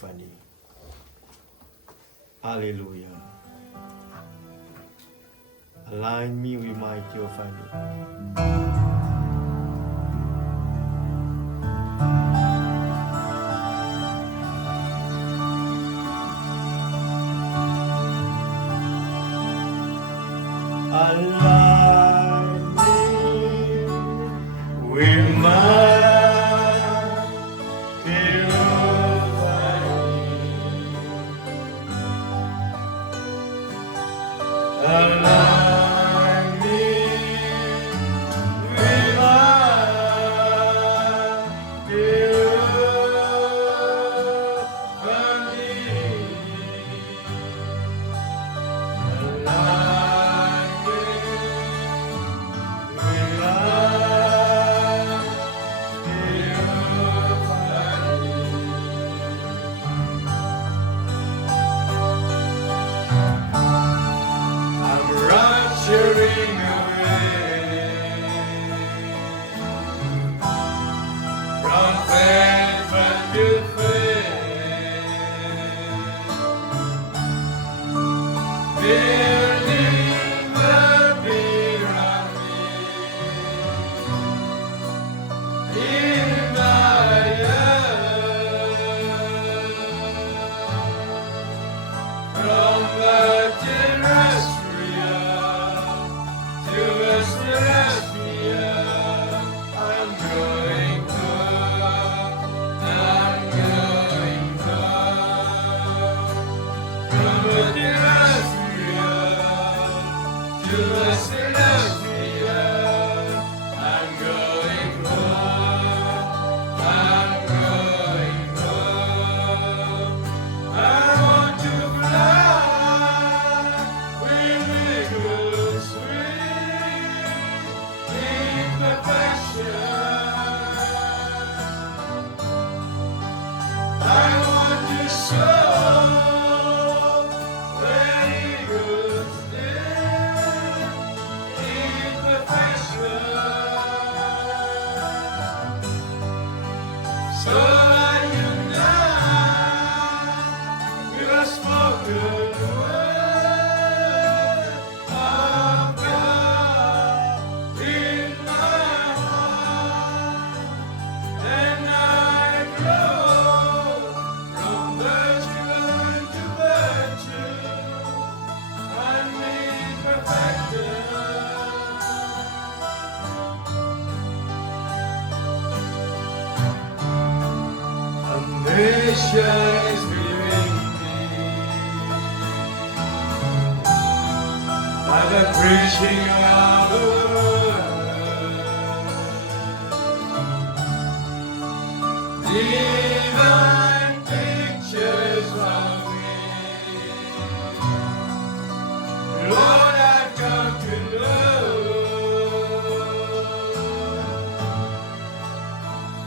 Theophany. Hallelujah. Align me with my Theophany. Align me with my Nations believing me by the preaching of the word. Divine pictures of me, Lord, I've come to know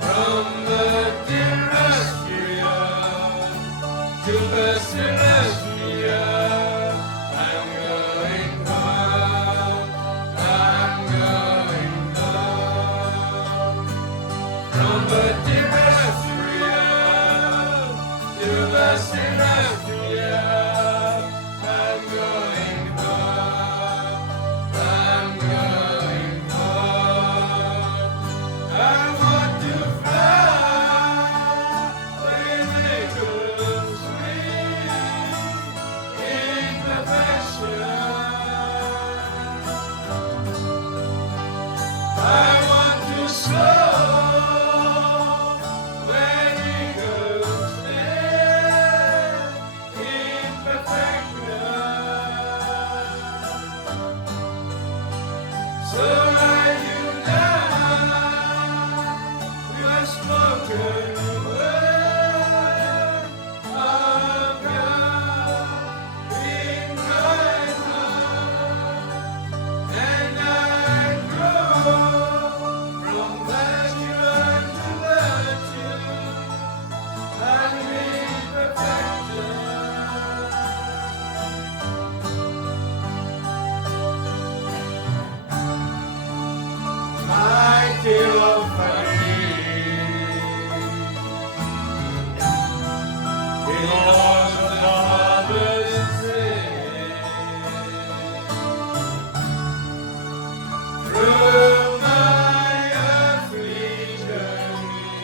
from the to the celestial, I'm going home, I'm going home. From the terrestrial to the celestial, I'm going home, I'm going home. I want to fly with eagles. I want to soar where eagles dare. Because of Father's sake. Through my earthly journey,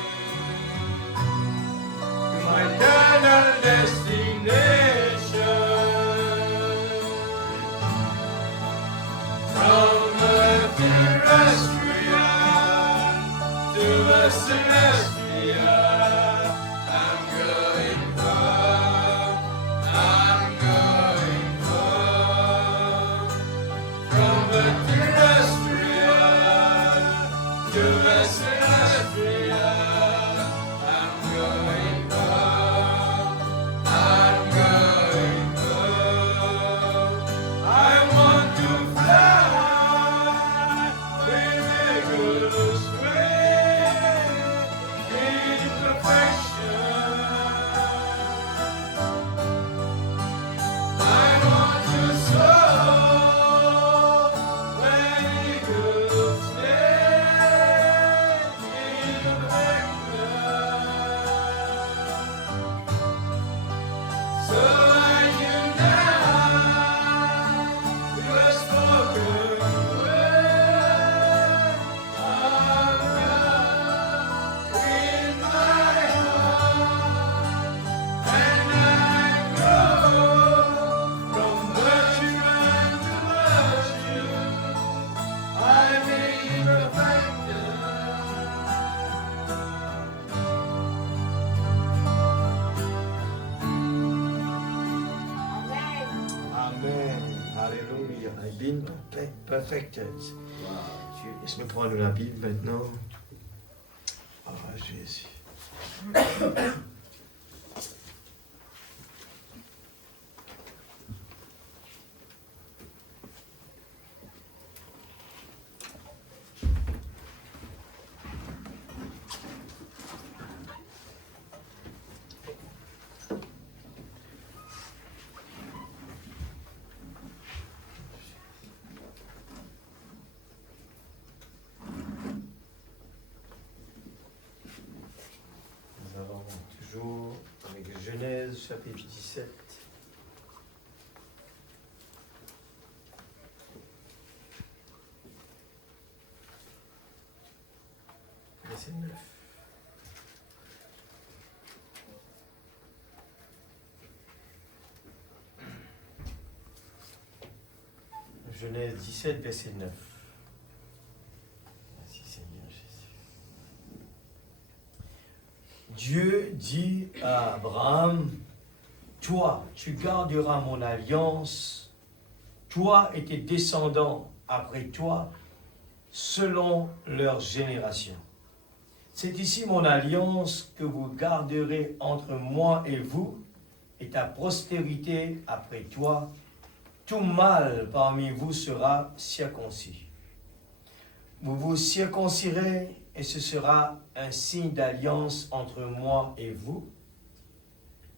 to my eternal destination, from earth terrestrial to a celestial, I'm going home, I'm going home. From a terrestrial to a celestial, I'm going home, I'm going home. I want to fly with eagle's wings in perfection. I want to soar where eagles stand in perfection. So I unite with a spoken word of God in my heart, and I grow from virtue unto virtue. I may be perfected. Amen. Alléluia. I've been perfected. Laisse-moi prendre la Bible maintenant. Ah, Jésus. Nous allons toujours avec Genèse chapitre 17. Verset 9. Genèse 17, verset 9. Merci Seigneur Jésus. Dieu dit à Abraham, toi, tu garderas mon alliance, toi et tes descendants après toi, selon leur génération. C'est ici mon alliance que vous garderez entre moi et vous, et ta postérité après toi. Tout mâle parmi vous sera circoncis. Vous vous circoncirez, et ce sera un signe d'alliance entre moi et vous.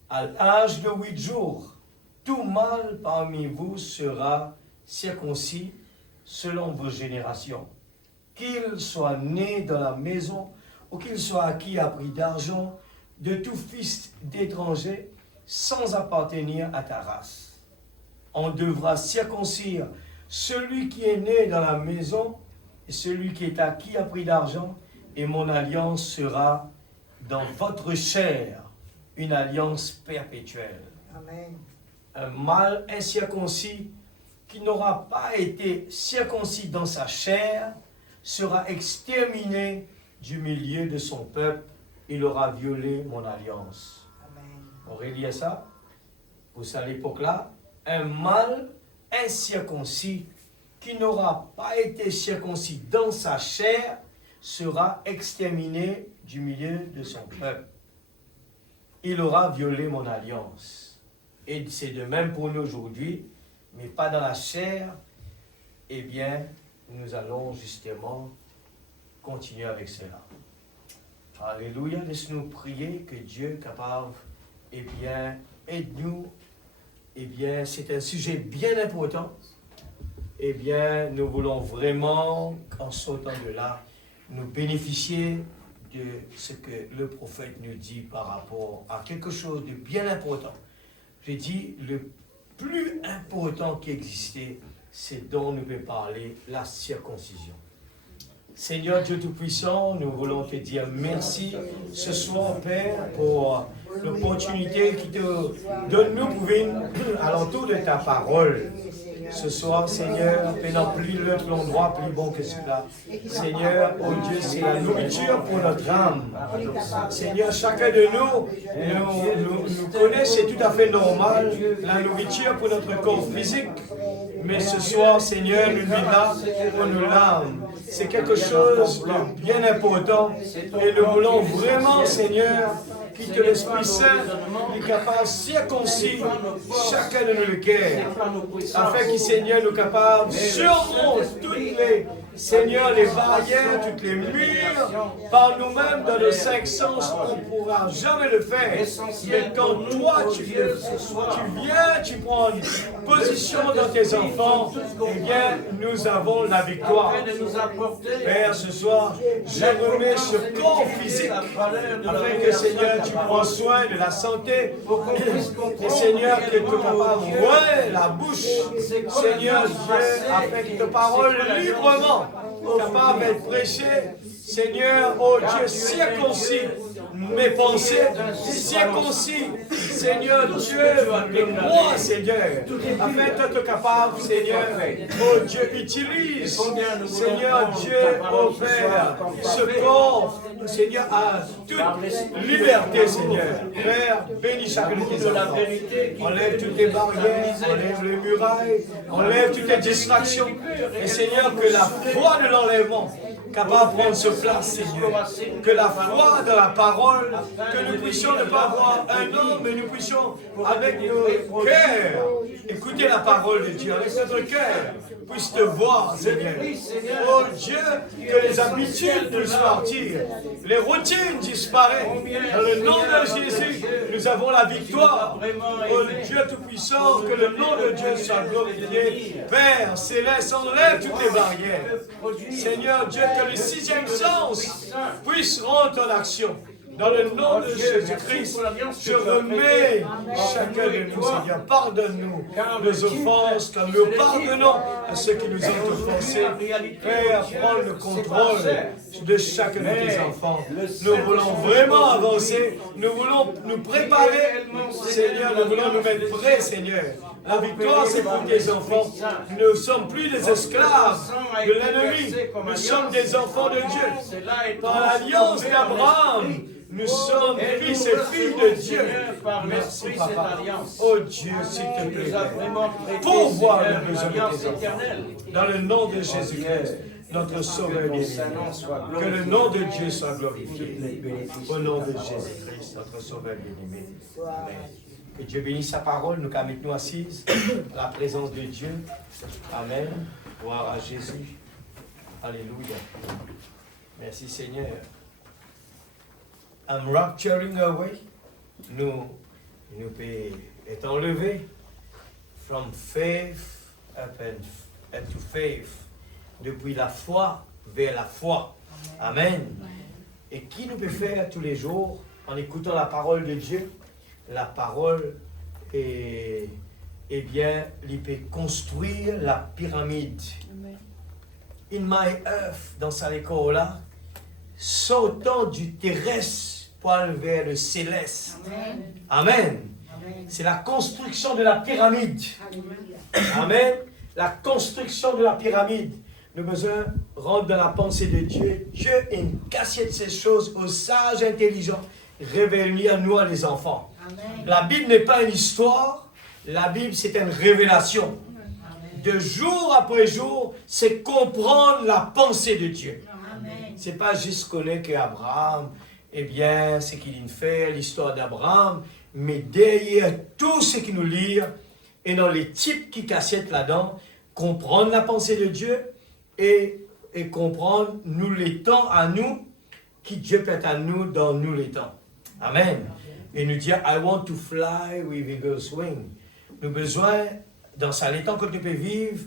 À l'âge de 8 jours, tout mâle parmi vous sera circoncis selon vos générations. Qu'il soit né dans la maison ou qu'il soit acquis à prix d'argent de tout fils d'étranger sans appartenir à ta race. On devra circoncire celui qui est né dans la maison et celui qui est acquis à prix d'argent, et mon alliance sera dans votre chair, une alliance perpétuelle. Amen. Un mâle incirconcis qui n'aura pas été circoncis dans sa chair sera exterminé du milieu de son peuple. Il aura violé mon alliance. Amen. On relit ça. Pour ça, à l'époque-là, un mâle incirconcis qui n'aura pas été circoncis dans sa chair sera exterminé du milieu de son peuple. Il aura violé mon alliance. Et c'est de même pour nous aujourd'hui, mais pas dans la chair. Eh bien, nous allons justement continuer avec cela. Alléluia, laisse-nous prier que Dieu capable, eh bien, aide-nous. Eh bien, c'est un sujet bien important. Eh bien, nous voulons vraiment, en sortant de là, nous bénéficier de ce que le prophète nous dit par rapport à quelque chose de bien important. J'ai dit, le plus important qui existait, c'est dont nous pouvons parler, la circoncision. Seigneur Dieu Tout-Puissant, nous voulons te dire merci ce soir, Père, pour l'opportunité qui te donne nous pour venir à l'entour de ta parole. Ce soir, Seigneur, pendant plus l'autre endroit plus bon que cela. Seigneur, oh Dieu, c'est la nourriture pour notre âme. Seigneur, chacun de nous connaît, c'est tout à fait normal, la nourriture pour notre corps physique. Mais ce soir, Seigneur, nous sommes là pour nos larmes. C'est quelque chose de bien important. Et nous voulons vraiment, Seigneur, que l'Esprit Saint est capable de circoncire chacun de nos cœurs, afin que, Seigneur, nous capable de surmonter toutes les, Seigneur, les barrières, toutes les murs, par nous-mêmes, dans nos 5 sens, on ne pourra jamais le faire. Mais quand toi, tu viens, tu prends une position dans tes enfants, eh bien, nous avons la victoire. Père, ce soir, je remets ce corps physique, afin que, Seigneur, tu prends soin de la santé, et Seigneur, que tu es capable d'ouvrir la bouche, Seigneur Dieu, afin que ta parole librement capable d'être prêchée, Seigneur, oh Dieu, circoncis mes pensées, circoncis, Seigneur Dieu, mes croix, Seigneur, afin d'être capable, Seigneur, oh Dieu, utilise, Seigneur Dieu, oh Père, ce corps, Seigneur, à toute liberté, Seigneur. Père, bénis chacun de tes enfants. Enlève toutes les barrières, enlève les murailles, enlève toutes les distractions. Et Seigneur, que la foi de l'enlèvement capable de prendre ce place, Seigneur. Que la foi de la parole, que nous puissions ne pas voir un homme, mais nous puissions, avec nos cœurs, écouter la parole de Dieu, avec notre cœur, puisse te voir, Seigneur. Oh Dieu, que les habitudes puissent partir, les routines disparaissent. Dans le nom de Jésus, nous avons la victoire. Oh Dieu Tout-Puissant, que le nom de Dieu soit glorifié. Père céleste, enlève toutes les barrières. Seigneur Dieu, que le 6e sens puisse rentrer en action. Dans le nom de Jésus-Christ, je remets chacun de nous, Seigneur. Pardonne-nous nos offenses, comme nous pardonnons à ceux qui nous ont offensés. Père, prends le contrôle de chacun de tes enfants. Nous voulons vraiment avancer. Nous voulons nous préparer, Seigneur. Nous voulons nous mettre prêts, Seigneur. La victoire, c'est pour tes enfants. Nous ne sommes plus des esclaves de l'ennemi. Nous sommes des enfants de Dieu. Par l'alliance d'Abraham, nous sommes fils et filles de Dieu. Merci, Papa. Oh Dieu, s'il te plaît, pourvois le besoin de tes enfants. Dans le nom de Jésus-Christ, notre Sauveur bien-aimé. Que le nom de Dieu soit glorifié. Au nom de Jésus-Christ, notre Sauveur bien-aimé. Amen. Que Dieu bénisse sa parole. Nous mettons assises la présence de Dieu. Amen. Gloire à Jésus. Alléluia. Merci Seigneur. I'm rapturing away. Nous est enlevé from faith up and to faith. Depuis la foi vers la foi. Amen. Et qui nous peut faire tous les jours en écoutant la parole de Dieu? La parole est, eh bien, il peut construire la pyramide. Amen. In my earth, dans sa école-là, sautant du terrestre pour aller vers le céleste. Amen. Amen. Amen. C'est la construction de la pyramide. Amen. La construction de la pyramide. Nous avons besoin de rentrer dans la pensée de Dieu. Dieu incassette ces choses aux sages intelligents. Révèle à nous, les enfants. Amen. La Bible n'est pas une histoire. La Bible, c'est une révélation. Amen. De jour après jour, c'est comprendre la pensée de Dieu. Ce n'est pas juste connaître qu'Abraham, eh bien, ce qu'il fait, l'histoire d'Abraham, mais derrière tout ce qu'il nous lit, et dans les types qui cassettent là-dedans, comprendre la pensée de Dieu et comprendre nous les temps à nous, qui Dieu peut à nous dans nous les temps. Amen. Et nous dire, I want to fly with eagle's wing. Nous avons besoin, dans ça, les temps que nous pouvons vivre,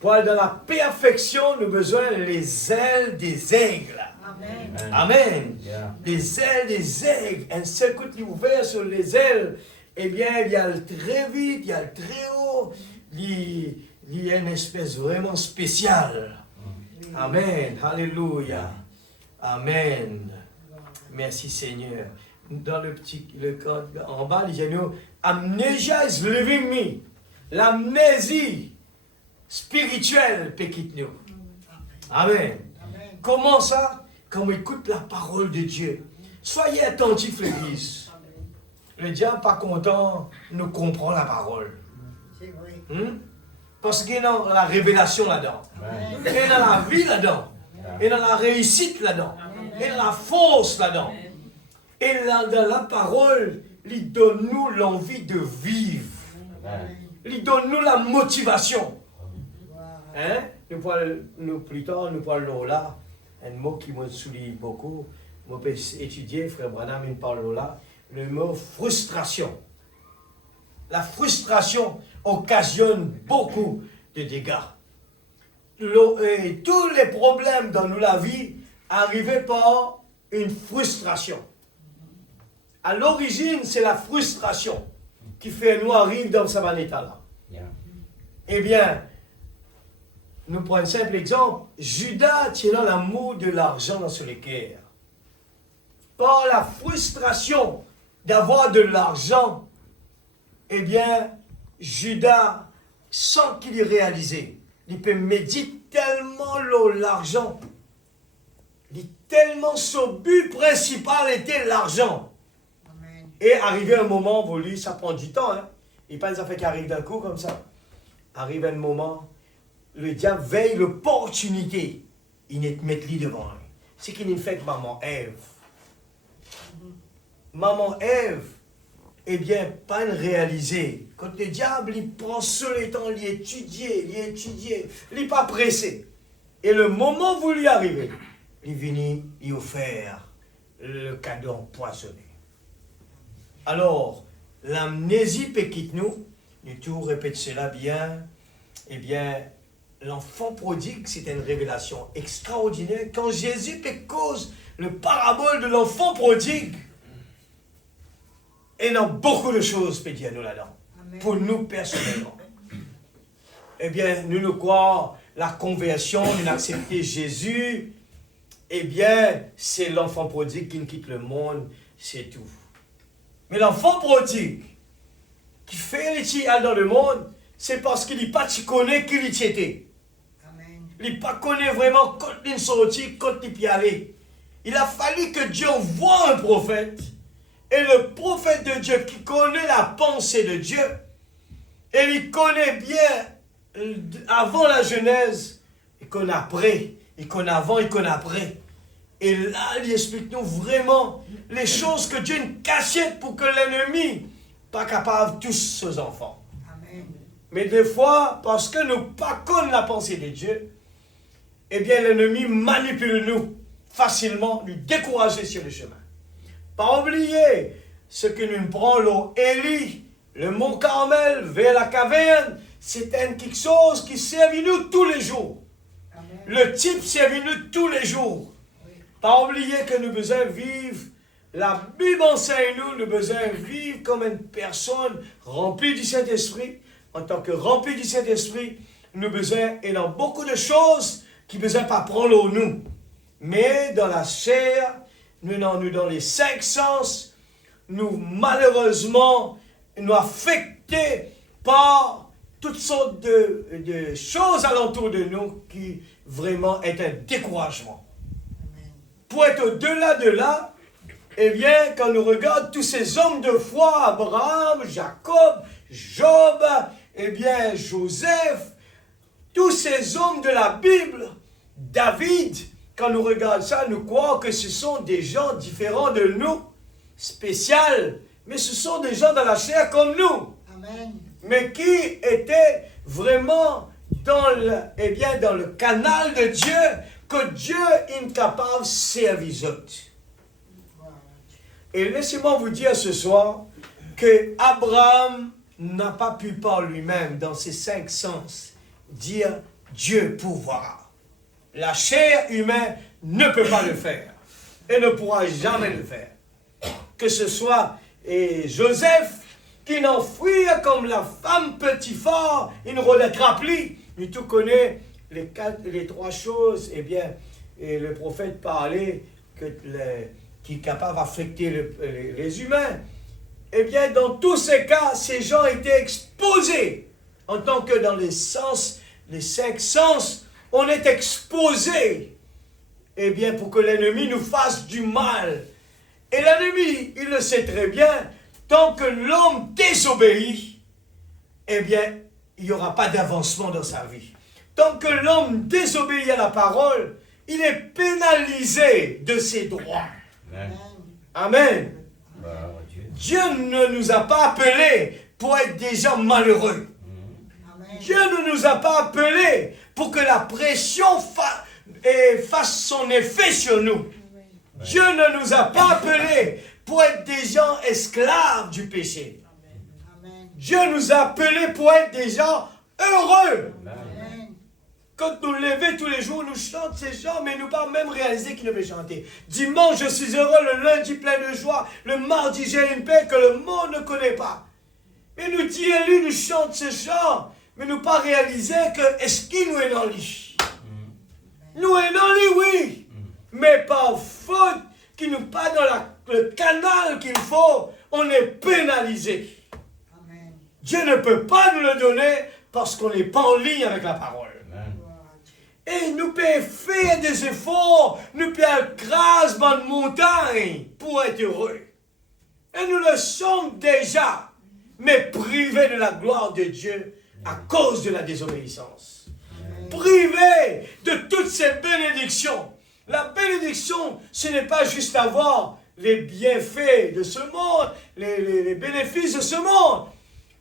pour aller dans la perfection, nous avons besoin les ailes des aigles. Amen. Amen. Yeah. Les ailes des aigles, un seul coup qui est ouvert sur les ailes, eh bien, il y a le très vite, il y a le très haut, il y a une espèce vraiment spéciale. Amen. Alléluia. Amen. Merci Seigneur. Dans le code en bas, il dit nous, amnesia is living me. L'amnésie spirituelle peut quitter nous. Amen. Comment ça? Quand on écoute la parole de Dieu. Soyez attentifs, l'Église. Le diable pas content nous comprend la parole. C'est vrai. Parce qu'il y a dans la révélation là-dedans. Amen. Il y a dans la vie là-dedans. Et dans la réussite là-dedans. Et dans la force là-dedans. Et là, dans la parole, il donne-nous l'envie de vivre. Amen. Il donne-nous la motivation. Voilà. Hein? Plus tard, nous parlons là. Un mot qui me souligne beaucoup. Moi, je peux étudier, frère Branham, il parle là. Le mot frustration. La frustration occasionne beaucoup de dégâts. Et tous les problèmes dans la vie arrivaient par une frustration. À l'origine, c'est la frustration qui fait nous arriver dans ce bon état-là. Yeah. Eh bien, nous prenons un simple exemple. Judas tient l'amour de l'argent dans son cœur. Par la frustration d'avoir de l'argent, eh bien, Judas, sans qu'il y réalisé, il peut méditer tellement l'argent. Tellement son but principal était l'argent. Amen. Et arrivé un moment, pour lui, ça prend du temps. Hein? Il pas des affaires qui arrivent d'un coup comme ça. Arrive un moment, le diable veille l'opportunité. Il n'est met lui devant lui. C'est qu'il n'est fait que maman Ève. Maman Ève, eh bien, pas le réaliser. Quand le diable, il prend sur le temps, il étudie, il n'est pas pressé. Et le moment où lui arriver, il vient y offrir le cadeau empoisonné. Alors, l'amnésie peut quitter nous. Du tout, répète cela bien. Eh bien, l'enfant prodigue, c'est une révélation extraordinaire. Quand Jésus peut cause le parabole de l'enfant prodigue, et dans beaucoup de choses peut dire nous là-dedans. Amen. Pour nous personnellement. Eh bien, nous croyons la conversion, nous accepter Jésus. Eh bien, c'est l'enfant prodigue qui quitte le monde, c'est tout. Mais l'enfant prodigue, qui fait les petits dans le monde, c'est parce qu'il n'est pas connaît qui il était. Amen. Il n'est pas connaît vraiment quand il est sorti, quand il peut aller. Il a fallu que Dieu envoie un prophète. Et le prophète de Dieu qui connaît la pensée de Dieu, et il connaît bien avant la Genèse, il connaît après, il connaît avant, il connaît après. Et là, il explique nous vraiment les choses que Dieu nous cachait pour que l'ennemi pas capable de tous ses enfants. Amen. Mais des fois, parce que nous ne pas connaissons la pensée de Dieu, eh bien l'ennemi manipule nous facilement, nous décourager sur le chemin. Pas oublier ce que nous prenons Élie, le mont Carmel, vers la caverne, c'était quelque chose qui servit nous tous les jours. Amen. Le type servit nous tous les jours. Pas oublier que nous besoin vivre, la Bible enseigne nous, nous besoin vivre comme une personne remplie du Saint-Esprit. En tant que remplie du Saint-Esprit, nous besoin, et dans beaucoup de choses qui ne besoin pas prendre nous. Mais dans la chair, nous dans les 5 sens, nous malheureusement, nous affectés par toutes sortes de choses alentour de nous qui vraiment est un découragement. Amen. Pour être au-delà de là, eh bien, quand nous regardons tous ces hommes de foi, Abraham, Jacob, Job, eh bien, Joseph, tous ces hommes de la Bible, David, quand nous regardons ça, nous croyons que ce sont des gens différents de nous, spéciaux, mais ce sont des gens dans la chair comme nous, Amen. mais qui étaient vraiment dans le canal de Dieu, que Dieu est capable de servir les autres. Voilà. Et laissez-moi vous dire ce soir que Abraham n'a pas pu par lui-même, dans ses 5 sens, dire Dieu pouvoir. La chair humaine ne peut pas le faire et ne pourra jamais le faire. Que ce soit Joseph qui n'enfuit comme la femme petit fort, une relève remplie. Mais tout connaît les trois choses, eh bien, et le prophète parlait qui est capable d'affecter les humains. Eh bien, dans tous ces cas, ces gens étaient exposés. En tant que dans les cinq sens, on est exposé. Eh bien, pour que l'ennemi nous fasse du mal. Et l'ennemi, il le sait très bien, tant que l'homme désobéit, eh bien, il n'y aura pas d'avancement dans sa vie. Tant que l'homme désobéit à la parole, il est pénalisé de ses droits. Amen. Amen. Dieu. Dieu ne nous a pas appelés pour être des gens malheureux. Amen. Dieu ne nous a pas appelés pour que la pression fasse son effet sur nous. Dieu ne nous a pas appelés pour être des gens esclaves du péché. Amen. Dieu nous a appelés pour être des gens heureux. Amen. Quand nous levons tous les jours, nous chantons ces chants, mais nous pas même réaliser qu'ils devaient chanter. Dimanche, je suis heureux, le lundi, plein de joie, le mardi, j'ai une paix que le monde ne connaît pas. Mais nous disons, lui, nous chantons ces chants, mais nous pas réaliser que est-ce qu'il nous est dans lui. Nous est dans lui, oui, mais par faute qu'il nous pas dans le canal qu'il faut, on est pénalisé. Amen. Dieu ne peut pas nous le donner parce qu'on n'est pas en ligne avec la parole. Et nous pouvons faire des efforts, nous pouvons écraser dans montagne pour être heureux. Et nous le sommes déjà, mais privés de la gloire de Dieu à cause de la désobéissance. Privés de toutes ces bénédictions. La bénédiction, ce n'est pas juste avoir les bienfaits de ce monde, les bénéfices de ce monde.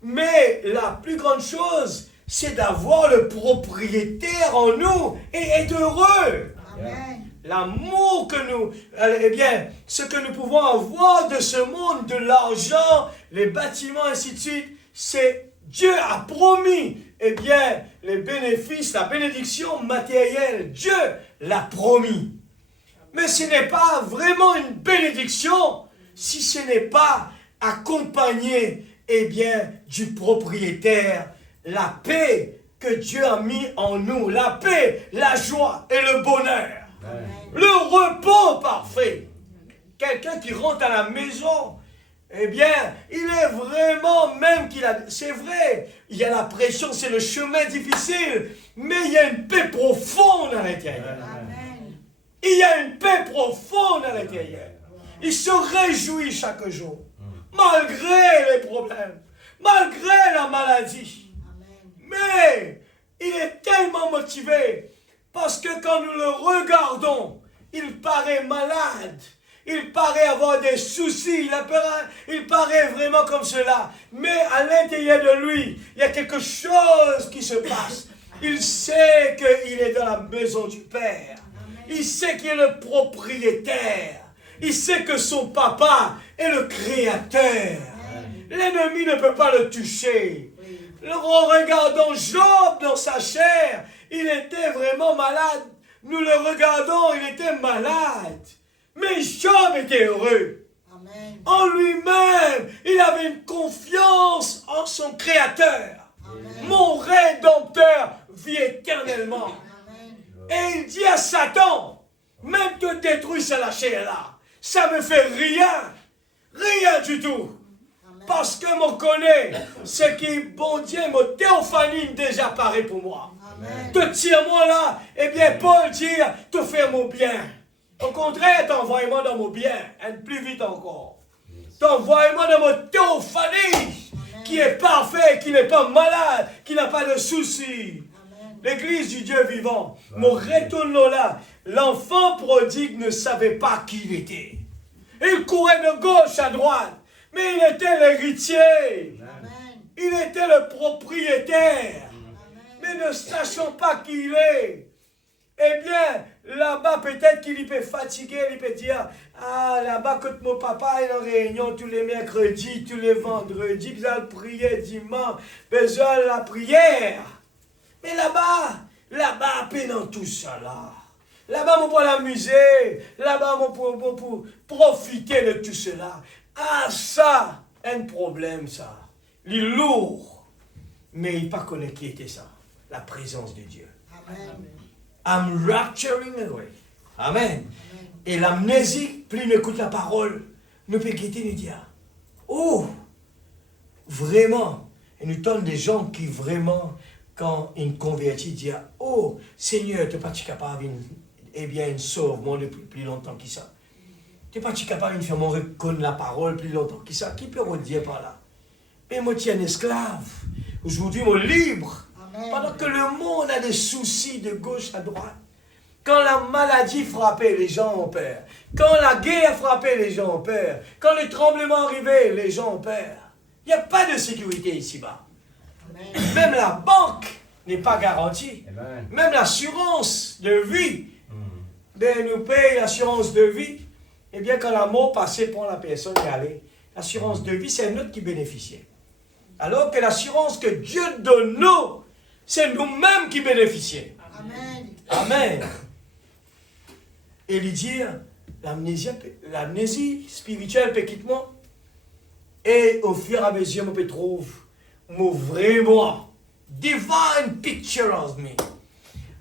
Mais la plus grande chose, c'est d'avoir le propriétaire en nous et être heureux. Amen. L'amour que nous, eh bien, ce que nous pouvons avoir de ce monde, de l'argent, les bâtiments, ainsi de suite, c'est Dieu a promis, eh bien, les bénéfices, la bénédiction matérielle, Dieu l'a promis. Mais ce n'est pas vraiment une bénédiction si ce n'est pas accompagné, eh bien, du propriétaire, la paix que Dieu a mis en nous, la paix, la joie et le bonheur. Amen. Le repos parfait. Quelqu'un qui rentre à la maison, eh bien, il est vraiment, même qu'il a... C'est vrai, il y a la pression, c'est le chemin difficile, mais il y a une paix profonde à l'intérieur. Amen. Il y a une paix profonde à l'intérieur. Il se réjouit chaque jour, malgré les problèmes, malgré la maladie. Mais il est tellement motivé parce que quand nous le regardons, il paraît malade. Il paraît avoir des soucis, il paraît vraiment comme cela. Mais à l'intérieur de lui, il y a quelque chose qui se passe. Il sait qu'il est dans la maison du Père. Il sait qu'il est le propriétaire. Il sait que son papa est le créateur. L'ennemi ne peut pas le toucher. En regardant Job dans sa chair, il était vraiment malade. Nous le regardons, il était malade. Mais Job était heureux. Amen. En lui-même, il avait une confiance en son Créateur. Amen. Mon Rédempteur vit éternellement. Amen. Et il dit à Satan, même te détruire cette chair-là, ça me fait rien. Rien du tout. Parce que je connais ce qui, bon Dieu, mon théophanie déjà paraît pour moi. Amen. Te tire-moi là, eh bien Paul dit, te faire mon bien. Au contraire, t'envoie-moi dans mon bien, plus vite encore. T'envoie-moi dans mon théophanie, qui est parfait, qui n'est pas malade, qui n'a pas de soucis. L'église du Dieu vivant, mon retournons là. L'enfant prodigue ne savait pas qui il était. Il courait de gauche à droite. Mais il était l'héritier. Amen. Il était le propriétaire. Amen. Mais ne sachant pas qui il est. Eh bien, là-bas, peut-être qu'il peut fatiguer. Il peut dire, ah, là-bas, quand mon papa est en réunion tous les mercredis, tous les vendredis, besoin de prier dimanche, besoin de la prière. Mais là-bas, à peine dans tout ça là. Là-bas, on peut l'amuser. Là-bas, on peut profiter de tout cela. Ah, ça, un problème, ça. Il est lourd. Mais il ne pas connaître qui était ça. La présence de Dieu. Amen. I'm rapturing away. Amen. Et l'amnésie, plus il écoute la parole, nous peut quitter nous dire, oh, vraiment. Et nous donne des gens qui vraiment, quand ils convertissent, disent, oh, Seigneur, tu n'es pas capable, eh bien, il sauve-moi depuis plus longtemps que ça. Tu n'es pas capable de faire mon reconnaître la parole plus longtemps que ça. Qui peut redire par là? Mais moi, tu es un esclave. Aujourd'hui, moi, libre. Amen. Pendant que le monde a des soucis de gauche à droite. Quand la maladie frappait, les gens ont peur. Quand la guerre frappait, les gens ont peur. Quand le tremblement arrivait, les gens ont peur. Il n'y a pas de sécurité ici-bas. Amen. Même la banque n'est pas garantie. Amen. Même l'assurance de vie, nous paye l'assurance de vie. Eh bien, quand la mort passait pour la personne y allait, l'assurance de vie, c'est un autre qui bénéficiait. Alors que l'assurance que Dieu donne nous, c'est nous-mêmes qui bénéficions. Amen. Amen. Et lui dire, l'amnésie spirituelle peut quitter moi. Et au fur et à mesure, je trouve vraiment divine picture of me.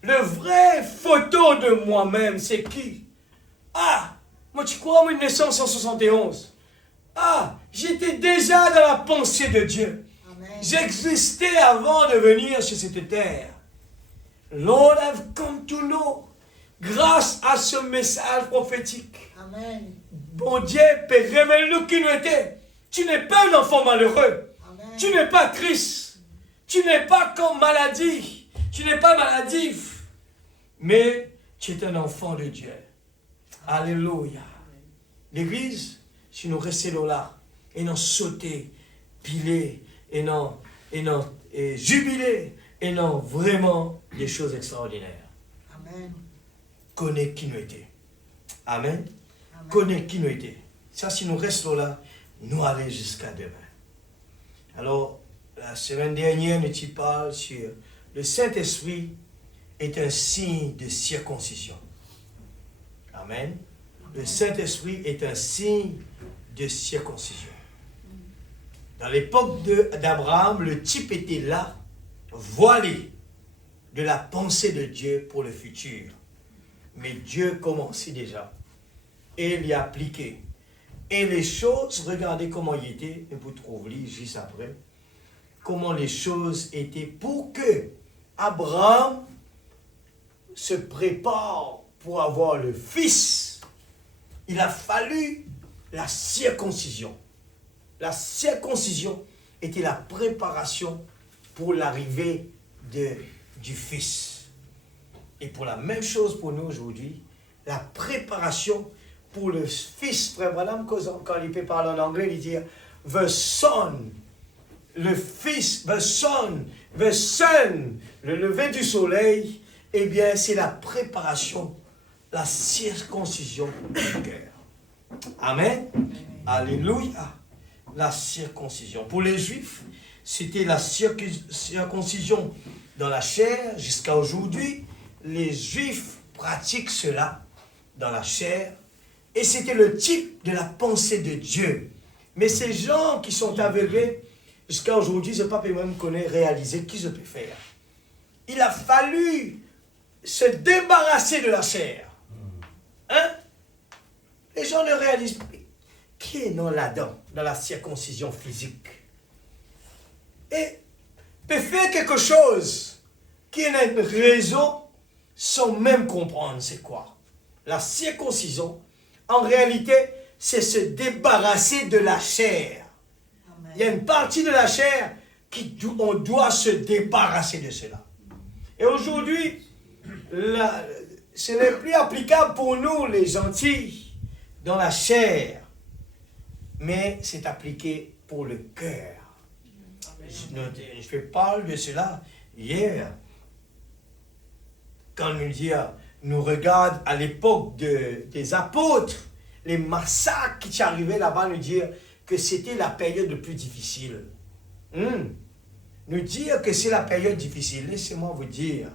Le vrai photo de moi-même, c'est qui? Ah, moi tu crois en 1971. Ah, j'étais déjà dans la pensée de Dieu. Amen. J'existais avant de venir sur cette terre. Lord have come to know. Grâce à ce message prophétique, Amen. bon Dieu peut révéler nous qui nous étions. Tu n'es pas un enfant malheureux. Amen. Tu n'es pas triste. Tu n'es pas comme maladie. Tu n'es pas maladif. Mais tu es un enfant de Dieu. Alléluia. L'église, si nous restons là, et non sauter, piler, et non jubiler, et non vraiment des choses extraordinaires. Amen. Connais qui nous était. Amen. Amen. Connais qui nous était. Ça, si nous restons là, nous allons jusqu'à demain. Alors, la semaine dernière, nous parlons sur le Saint-Esprit est un signe de circoncision. Amen. Le Saint-Esprit est un signe de circoncision. Dans l'époque d'Abraham, le type était là, voilé de la pensée de Dieu pour le futur. Mais Dieu commençait déjà. Et il y a appliqué. Et les choses, regardez comment il était, et vous trouverez juste après, comment les choses étaient pour que Abraham se prépare pour avoir le fils. Il a fallu la circoncision. La circoncision était la préparation pour l'arrivée du fils. Et pour la même chose pour nous aujourd'hui, la préparation pour le fils, frère Branham, quand il peut parler en anglais, il dit the son, le fils, the son, le lever du soleil, eh bien c'est la préparation, la circoncision du cœur. Amen. Alléluia. La circoncision. Pour les Juifs, c'était la circoncision dans la chair jusqu'à aujourd'hui. Les Juifs pratiquent cela dans la chair. Et c'était le type de la pensée de Dieu. Mais ces gens qui sont aveugles, jusqu'à aujourd'hui, je ne peux pas même connaître, réaliser qui je peux faire. Il a fallu se débarrasser de la chair. Hein? Les gens ne réalisent pas. Qui est non là-dedans, dans la circoncision physique? Et peut faire quelque chose qui a une raison sans même comprendre c'est quoi. La circoncision, en réalité, c'est se débarrasser de la chair. Amen. Il y a une partie de la chair on doit se débarrasser de cela. Et aujourd'hui, ce n'est plus applicable pour nous, les gentils, dans la chair. Mais c'est appliqué pour le cœur. Je parle de cela hier. Quand nous regarde à l'époque des apôtres, les massacres qui arrivaient là-bas, nous dire que c'était la période la plus difficile. Nous dire que c'est la période difficile, laissez-moi vous dire,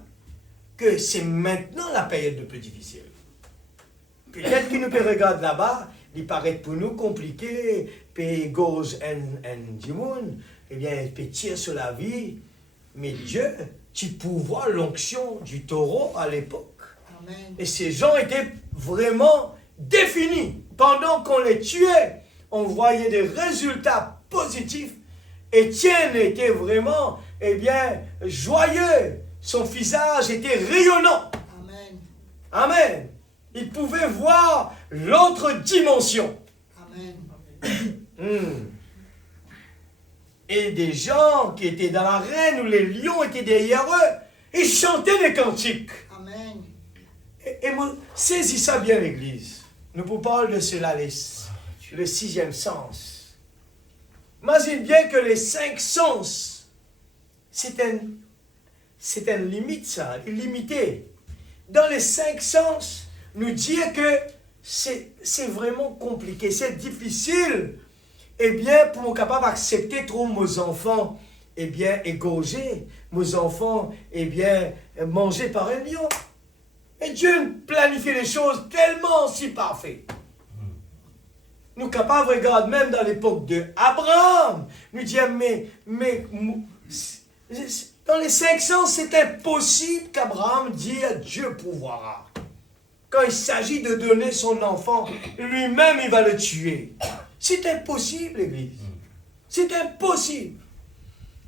que c'est maintenant la période le plus difficile. Peut-être que nous peut regarder là-bas, il paraît pour nous compliqué, puis gauche en dimoun, eh bien, il peut tirer sur la vie, mais Dieu, tu pouvoir l'onction du taureau à l'époque. Amen. Et ces gens étaient vraiment définis. Pendant qu'on les tuait, on voyait des résultats positifs. Étienne était vraiment, eh bien, joyeux. Son visage était rayonnant. Amen. Amen. Il pouvait voir l'autre dimension. Amen. Et des gens qui étaient dans l'arène où les lions étaient derrière eux, ils chantaient des cantiques. Amen. Et moi, saisis ça bien, l'Église. Nous vous parlons de cela, le sixième sens. Imagine bien que les 5 sens, c'est une limite, ça, illimité. Dans les 5 sens, nous dire que c'est vraiment compliqué, c'est difficile. Eh bien, pour être capable d'accepter trop mes enfants, eh bien, égorgés, mes enfants, eh bien, mangés par un lion. Et Dieu planifie les choses tellement si parfaites. Nous sommes capables de regarder même dans l'époque d'Abraham. Nous disons, mais dans les 5 sens, c'est impossible qu'Abraham dise Dieu pourvoira. Quand il s'agit de donner son enfant, lui-même il va le tuer. C'est impossible, l'Église. C'est impossible.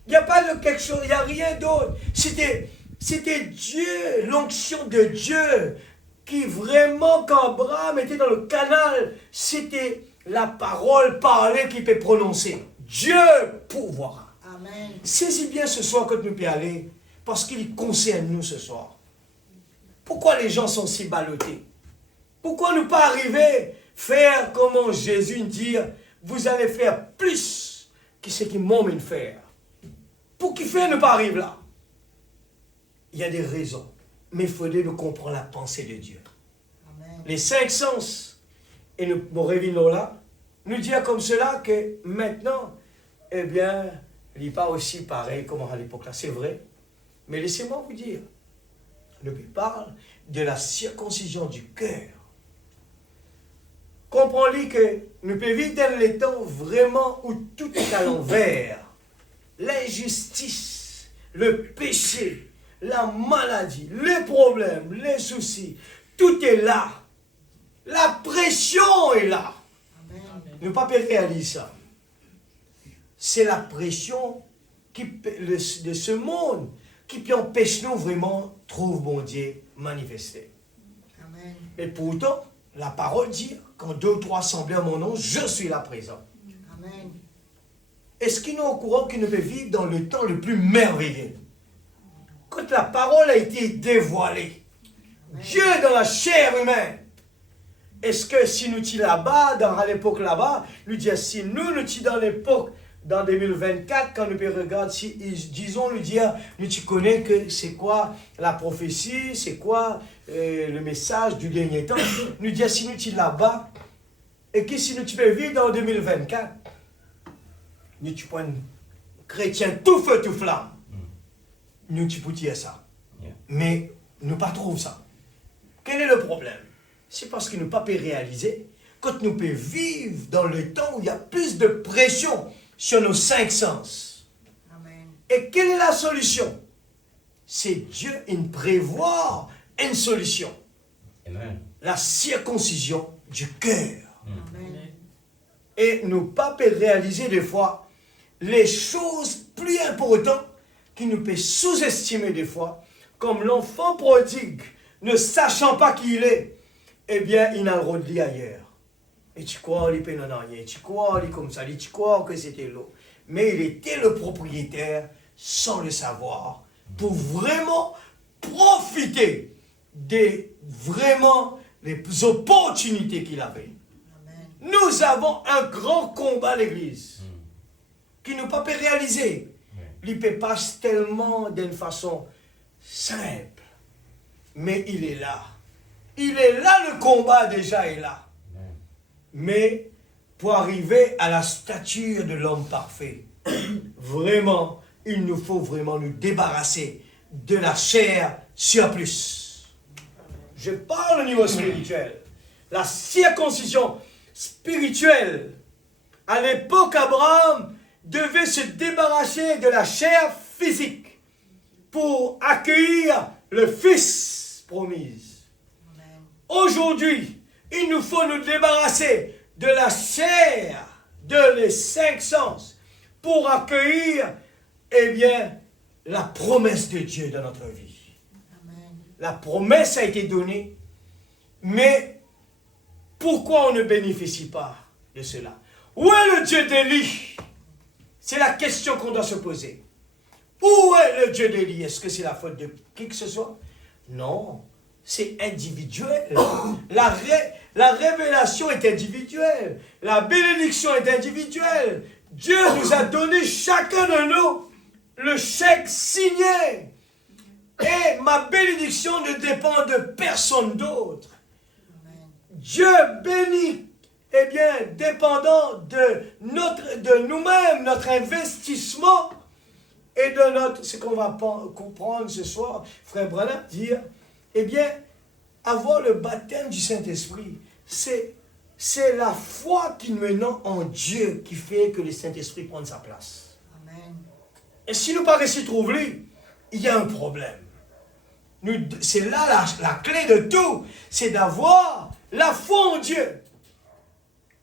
Il n'y a pas de quelque chose, il n'y a rien d'autre. C'était Dieu, l'onction de Dieu, qui vraiment, quand Abraham était dans le canal, c'était la parole parlée qui peut prononcer. Dieu pourvoira. Amen. Saisis bien ce soir quand nous pouvons aller, parce qu'il concerne nous ce soir. Pourquoi les gens sont si ballottés? Pourquoi ne pas arriver faire comme Jésus dit, vous allez faire plus que ce qu'ils m'ont mis faire. Pour qu'il fait ne pas arriver là? Il y a des raisons, mais il faudrait nous comprendre la pensée de Dieu. Amen. Les 5 sens, et nous revenons là, nous dire comme cela que maintenant, eh bien, il n'est pas aussi pareil comme à l'époque là, c'est vrai. Mais laissez-moi vous dire, nous parle de la circoncision du cœur. Comprenez que nous pouvons vivre dans les temps vraiment où tout est à l'envers. L'injustice, le péché, la maladie, les problèmes, les soucis, tout est là. La pression est là. Amen. Ne pas réaliser ça. C'est la pression de ce monde qui peut empêcher nous vraiment trouver bon Dieu manifester. Amen. Et pourtant, la parole dit, quand 2 ou 3 semblent à mon nom, je suis là présent. Amen. Est-ce qu'il nous est au courant qu'il ne peut vivre dans le temps le plus merveilleux? Quand la parole a été dévoilée, Dieu dans la chair humaine. Est-ce que si nous sommes là-bas, à l'époque là-bas, nous disons, si nous sommes dans l'époque, dans 2024, quand nous regardons, si, disons, nous dire, nous tu connais que c'est quoi la prophétie, c'est quoi le message du dernier temps. Nous disons, si nous sommes là-bas, et que si nous peux vivre dans 2024, nous tu prends un chrétien tout feu, tout flamme. Nous tu peux dire ça. Mais nous pas trouver ça. Quel est le problème? C'est parce que nous ne pouvons pas réaliser quand nous pouvons vivre dans le temps où il y a plus de pression sur nos 5 sens. Amen. Et quelle est la solution? C'est Dieu, il prévoit une solution. Amen. La circoncision du cœur. Amen. Et nous ne pouvons pas réaliser des fois les choses plus importantes qui nous peut sous-estimer des fois, comme l'enfant prodigue, ne sachant pas qui il est, eh bien, il a le droit de lire ailleurs. Et tu crois, il peut n'en rien. Tu crois, il est comme ça. Tu crois que c'était l'eau. Mais il était le propriétaire, sans le savoir, pour vraiment profiter des les opportunités qu'il avait. Amen. Nous avons un grand combat à l'Église, qui ne peut pas réaliser. Il peut passer tellement d'une façon simple. Mais il est là. Il est là, le combat déjà est là. Mais pour arriver à la stature de l'homme parfait, vraiment, il nous faut vraiment nous débarrasser de la chair surplus. Je parle au niveau spirituel. La circoncision spirituelle. À l'époque, Abraham devait se débarrasser de la chair physique pour accueillir le Fils promis. Amen. Aujourd'hui, il nous faut nous débarrasser de la chair, de les 5 sens, pour accueillir, eh bien, la promesse de Dieu dans notre vie. Amen. La promesse a été donnée, mais pourquoi on ne bénéficie pas de cela? Où est le Dieu d'Élie? C'est la question qu'on doit se poser. Où est le Dieu d'Élie? Est-ce que c'est la faute de qui que ce soit? Non, c'est individuel. La révélation est individuelle. La bénédiction est individuelle. Dieu nous a donné chacun de nous le chèque signé. Et ma bénédiction ne dépend de personne d'autre. Amen. Dieu bénit, eh bien, dépendant de nous-mêmes, notre investissement et de notre, ce qu'on va comprendre ce soir, frère Branham, dire, eh bien, avoir le baptême du Saint-Esprit, c'est la foi qui nous menons en Dieu qui fait que le Saint-Esprit prenne sa place. Amen. Et si nous pas réussi à trouver, il y a un problème. C'est là la clé de tout, c'est d'avoir la foi en Dieu.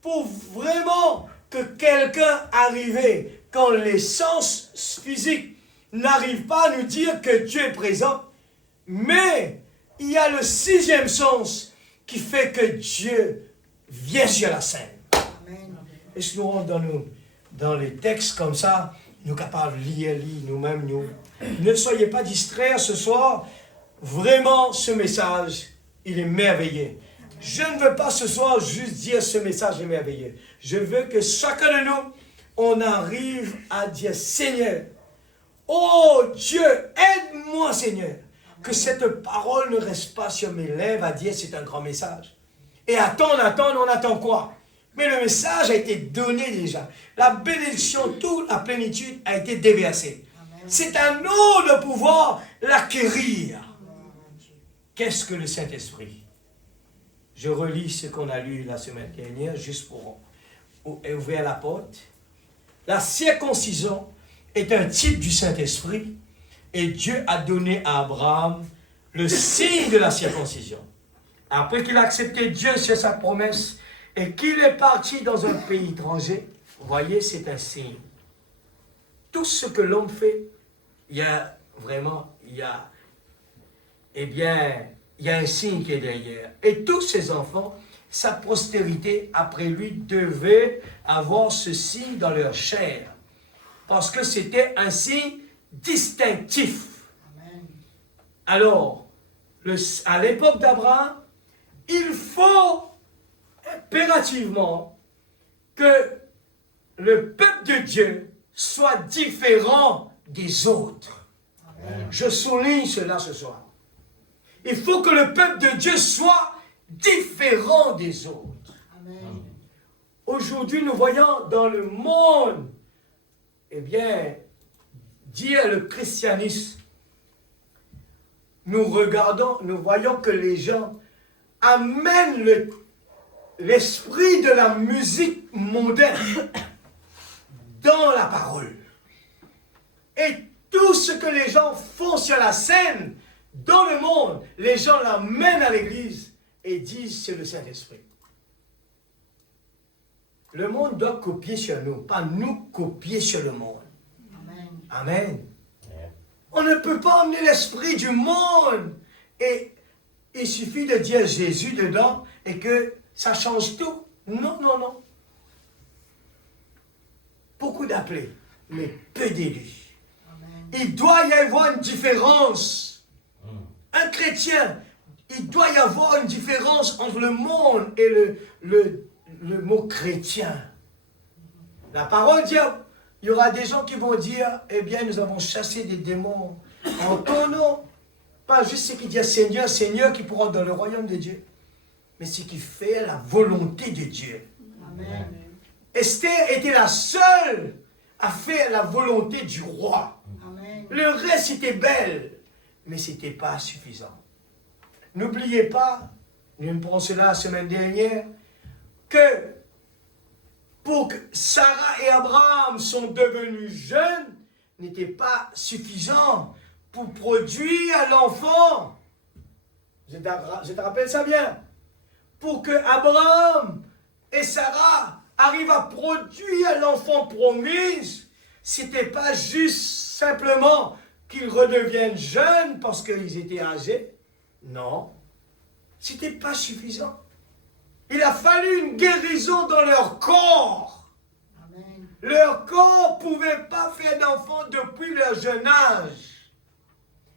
Pour vraiment que quelqu'un arrive, quand les sens physiques n'arrivent pas à nous dire que Dieu est présent, mais il y a le 6e sens qui fait que Dieu vient sur la scène. Amen. Et si nous rentrons dans les textes comme ça, nous sommes capables de lire nous-mêmes. Ne soyez pas distraits ce soir. Vraiment, ce message, il est merveilleux. Je ne veux pas ce soir juste dire ce message est merveilleux. Je veux que chacun de nous, on arrive à dire, Seigneur, oh Dieu, aide-moi Seigneur. Que cette parole ne reste pas sur mes lèvres à dire c'est un grand message. Et on attend quoi? Mais le message a été donné déjà. La bénédiction, toute la plénitude a été déversée. C'est à nous de pouvoir l'acquérir. Qu'est-ce que le Saint-Esprit? Je relis ce qu'on a lu la semaine dernière, juste pour ouvrir la porte. La circoncision est un type du Saint-Esprit et Dieu a donné à Abraham le signe de la circoncision. Après qu'il a accepté Dieu sur sa promesse et qu'il est parti dans un pays étranger, vous voyez, c'est un signe. Tout ce que l'homme fait, il y a un signe qui est derrière. Et tous ses enfants, sa postérité après lui devait avoir ce signe dans leur chair. Parce que c'était un signe distinctif. Amen. Alors, à l'époque d'Abraham, il faut impérativement que le peuple de Dieu soit différent des autres. Amen. Je souligne cela ce soir. Il faut que le peuple de Dieu soit différent des autres. Amen. Aujourd'hui, nous voyons dans le monde, eh bien, dire le christianisme, nous voyons que les gens amènent l'esprit de la musique mondaine dans la parole. Et tout ce que les gens font sur la scène, dans le monde, les gens l'amènent à l'église et disent c'est le Saint-Esprit. Le monde doit copier sur nous, pas nous copier sur le monde. Amen. Amen. On ne peut pas emmener l'esprit du monde. Et il suffit de dire Jésus dedans et que ça change tout. Non, non, non. Beaucoup d'appelés, mais peu d'élus. Amen. Il doit y avoir une différence. Un chrétien, il doit y avoir une différence entre le monde et le mot chrétien. La parole dit, il y aura des gens qui vont dire, eh bien, nous avons chassé des démons en ton nom. Pas juste ce qui dit Seigneur, Seigneur, qui pourront dans le royaume de Dieu, mais ce qui fait la volonté de Dieu. Amen. Esther était la seule à faire la volonté du roi. Amen. Le reste était belle. mais ce n'était pas suffisant. N'oubliez pas, nous avons pensé la semaine dernière, que pour que Sarah et Abraham sont devenus jeunes, n'était pas suffisant pour produire l'enfant. Je te rappelle ça bien. Pour que Abraham et Sarah arrivent à produire l'enfant promis, c'était pas juste simplement qu'ils redeviennent jeunes parce qu'ils étaient âgés. Non, c'était pas suffisant. Il a fallu une guérison dans leur corps. Amen. Leur corps ne pouvait pas faire d'enfants depuis leur jeune âge.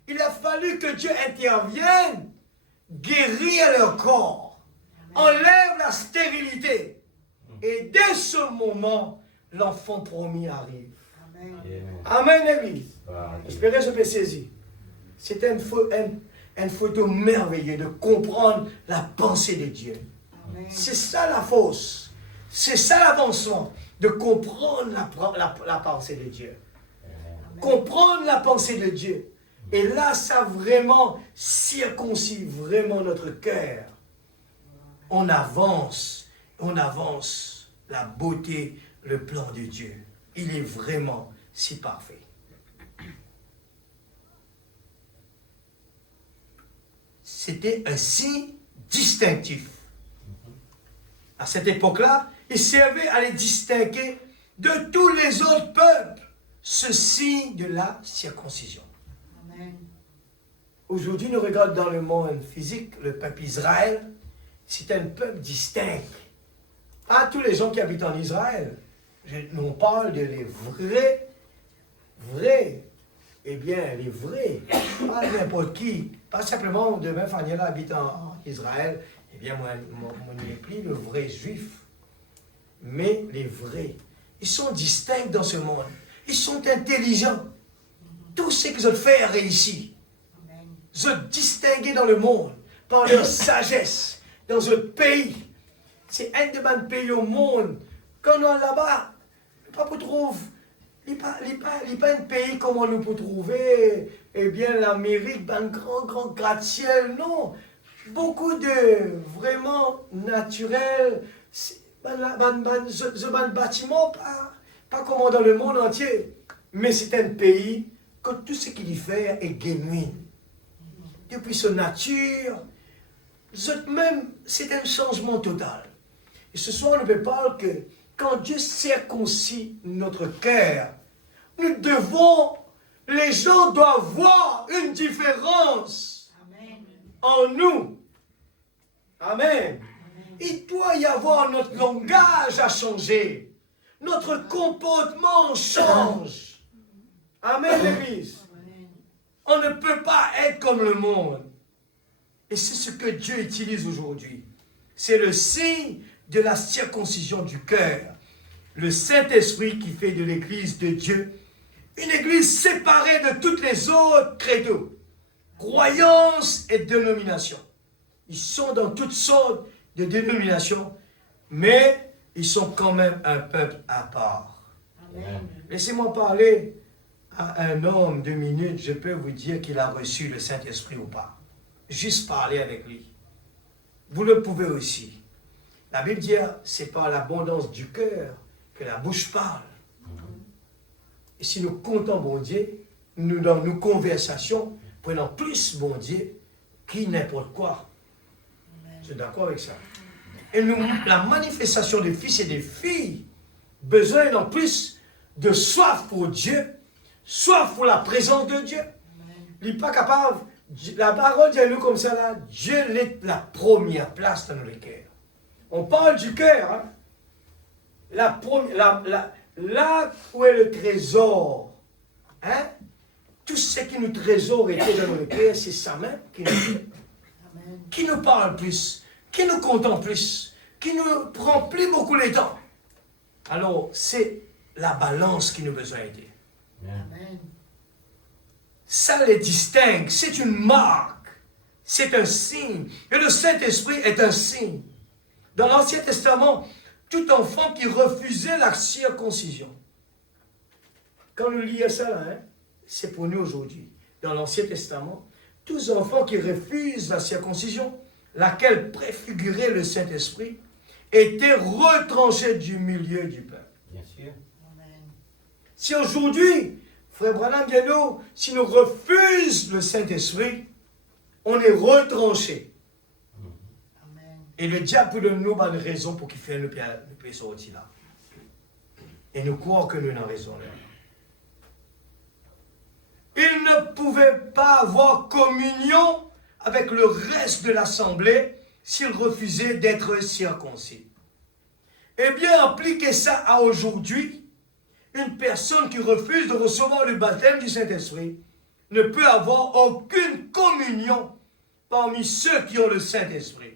Il a fallu que Dieu intervienne, guérir leur corps, enlève la stérilité. Et dès ce moment, l'enfant promis arrive. Amen. Amen, Église. J'espère que je peux saisir. C'est une photo merveilleuse de comprendre la pensée de Dieu. Amen. C'est ça la force. C'est ça l'avancement, de comprendre la pensée de Dieu. Amen. Comprendre la pensée de Dieu. Et là, ça vraiment circoncit vraiment notre cœur. On avance la beauté, le plan de Dieu. Il est vraiment si parfait. C'était un signe distinctif. À cette époque-là, il servait à les distinguer de tous les autres peuples, ce signe de la circoncision. Amen. Aujourd'hui, nous regardons dans le monde physique, le peuple Israël, c'est un peuple distinct. Pas tous les gens qui habitent en Israël. On parle de les vrais, eh bien, les vrais, pas n'importe qui, pas simplement demain Faniela habite en Israël, eh bien, moi, n'est plus le vrai juif, mais les vrais. Ils sont distincts dans ce monde, ils sont intelligents. Tout ce qu'ils ont fait a réussi. Amen. Ils sont distingués dans le monde par leur sagesse dans un pays. C'est un des bons pays au monde. Quand on est là-bas, pas pour trouver. Il n'est pas un pays comme on nous peut trouver, eh bien, l'Amérique, un grand gratte-ciel, non. Beaucoup de vraiment naturel, un bâtiment, pas comme dans le monde entier, mais c'est un pays que tout ce qu'il y fait est genuine. Depuis sa nature, même, c'est un changement total. Et ce soir, on ne peut pas que quand Dieu circoncit notre cœur, les gens doivent voir une différence Amen. en nous. Amen. Il doit y avoir notre langage à changer. Notre comportement change. Amen, l'Église. Amen. On ne peut pas être comme le monde. Et c'est ce que Dieu utilise aujourd'hui. C'est le signe de la circoncision du cœur. Le Saint-Esprit qui fait de l'Église de Dieu une Église séparée de toutes les autres credos, croyances et dénominations. Ils sont dans toutes sortes de dénominations, mais ils sont quand même un peuple à part. Amen. Laissez-moi parler à un homme 2 minutes, je peux vous dire qu'il a reçu le Saint-Esprit ou pas. Juste parler avec lui. Vous le pouvez aussi. La Bible dit, c'est par l'abondance du cœur que la bouche parle. Et si nous comptons bon Dieu, nous dans nos conversations, prenons plus bon Dieu qui n'importe quoi. Je suis d'accord avec ça. Et la manifestation des fils et des filles, besoin en plus de soif pour Dieu, soif pour la présence de Dieu. Il n'est pas capable, la parole dit à nous comme ça, là, Dieu est la première place dans nos cœurs. On parle du cœur, hein? Là où est le trésor, hein? Tout ce qui nous trésore était dans nos cœurs, c'est sa main qui nous parle plus, qui nous contemple plus, qui nous prend plus beaucoup les temps. Alors, c'est la balance qui nous besoin d'aider. Amen. Ça les distingue, c'est une marque, c'est un signe. Et le Saint-Esprit est un signe. Dans l'Ancien Testament, tout enfant qui refusait la circoncision. Quand nous lisons ça, là, hein, c'est pour nous aujourd'hui. Dans l'Ancien Testament, tous enfants qui refusent la circoncision, laquelle préfigurait le Saint-Esprit, étaient retranchés du milieu du peuple. Bien sûr. Amen. Si aujourd'hui, frère Branham Gano, si nous refusons le Saint-Esprit, on est retranché. Amen. Et le diable peut nous donner une raison pour qu'il fasse le paix sortir là. Et nous croyons que nous avons raison là. Il ne pouvait pas avoir communion avec le reste de l'assemblée s'il refusait d'être circoncis. Eh bien, appliquez ça à aujourd'hui. Une personne qui refuse de recevoir le baptême du Saint-Esprit ne peut avoir aucune communion parmi ceux qui ont le Saint-Esprit.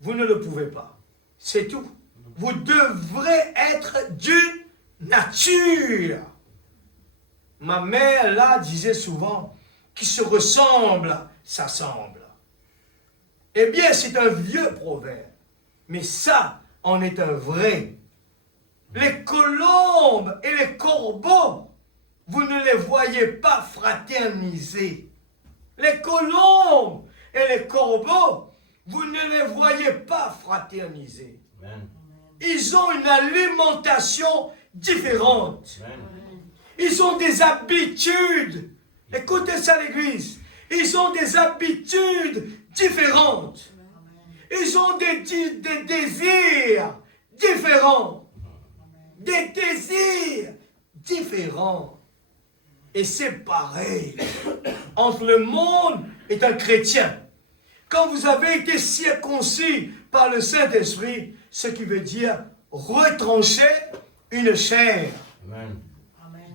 Vous ne le pouvez pas. C'est tout. Vous devrez être d'une nature. Ma mère, là, disait souvent, qui se ressemble, s'assemble. Eh bien, c'est un vieux proverbe. Mais ça, en est un vrai. Les colombes et les corbeaux, vous ne les voyez pas fraterniser. Les colombes et les corbeaux, vous ne les voyez pas fraterniser. Amen. Ils ont une alimentation différente. Amen. Ils ont des habitudes. Écoutez ça, l'église. Ils ont des habitudes différentes. Ils ont des désirs différents. Des désirs différents. Et c'est pareil entre le monde et un chrétien. Quand vous avez été circoncis par le Saint-Esprit, ce qui veut dire retrancher une chair. Amen.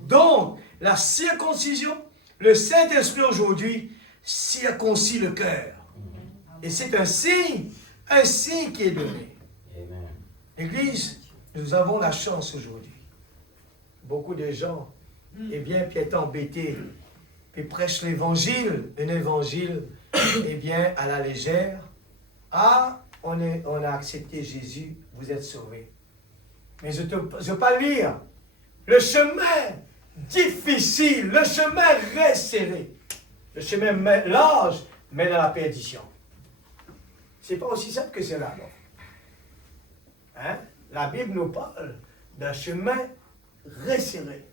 Donc, la circoncision, le Saint-Esprit aujourd'hui circoncit le cœur. Et c'est un signe qui est donné. Amen. Église, nous avons la chance aujourd'hui. Beaucoup de gens, eh bien, puis étant embêtés, puis prêchent l'évangile, un évangile, eh bien, à la légère. Ah, on a accepté Jésus, vous êtes sauvés. Mais je ne veux pas lire. Le chemin difficile, le chemin resserré, le chemin large mène à la perdition. C'est pas aussi simple que cela, non? Hein? La Bible nous parle d'un chemin resserré.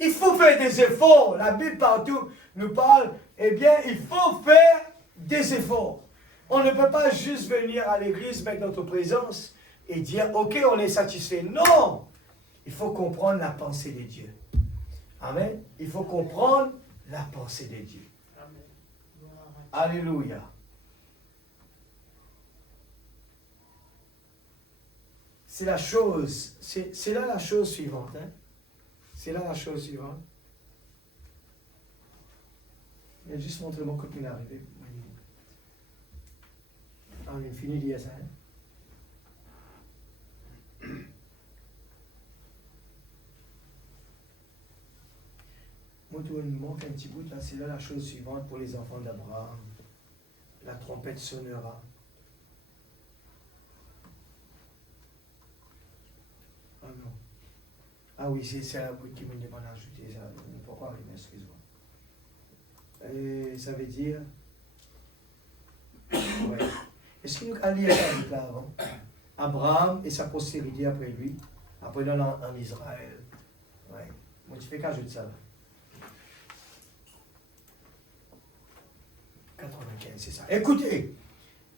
Il faut faire des efforts. La Bible partout nous parle, eh bien, il faut faire des efforts. On ne peut pas juste venir à l'église, mettre notre présence et dire, ok, on est satisfait. Non! Il faut comprendre la pensée de Dieu. Amen. Il faut comprendre la pensée de Dieu. Alléluia. C'est la chose, c'est là la chose suivante. Hein? C'est là la chose suivante. Je vais juste montrer mon copine arriver. On a fini d'hier ça. Hein? Moi, tu me manque un petit bout là. C'est là la chose suivante pour les enfants d'Abraham. La trompette sonnera. Ah non. Ah oui, c'est la bout qui me demande d'ajouter ça. Pourquoi, excuse-moi. Et ça veut dire. Ouais. Est-ce qu'il nous a lié ça là avant? Abraham et sa postérité après lui, après dans en Israël. Ouais. Moi, tu fais qu'ajouter ça là. 95, c'est ça. Écoutez,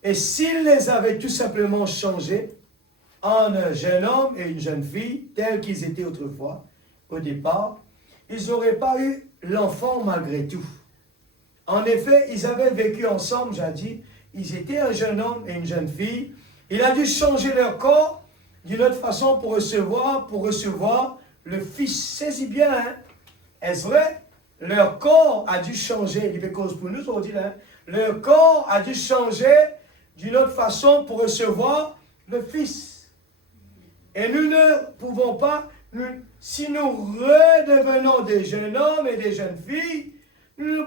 et s'il les avait tout simplement changés en un jeune homme et une jeune fille, tels qu'ils étaient autrefois, au départ, ils n'auraient pas eu l'enfant malgré tout. En effet, ils avaient vécu ensemble, j'ai dit, ils étaient un jeune homme et une jeune fille. Il a dû changer leur corps d'une autre façon pour recevoir le Fils. Saisis bien, hein? Est-ce vrai? Leur corps a dû changer. Il fait cause pour nous, on dit là. Leur corps a dû changer d'une autre façon pour recevoir le Fils. Et nous ne pouvons pas, si nous redevenons des jeunes hommes et des jeunes filles, nous ne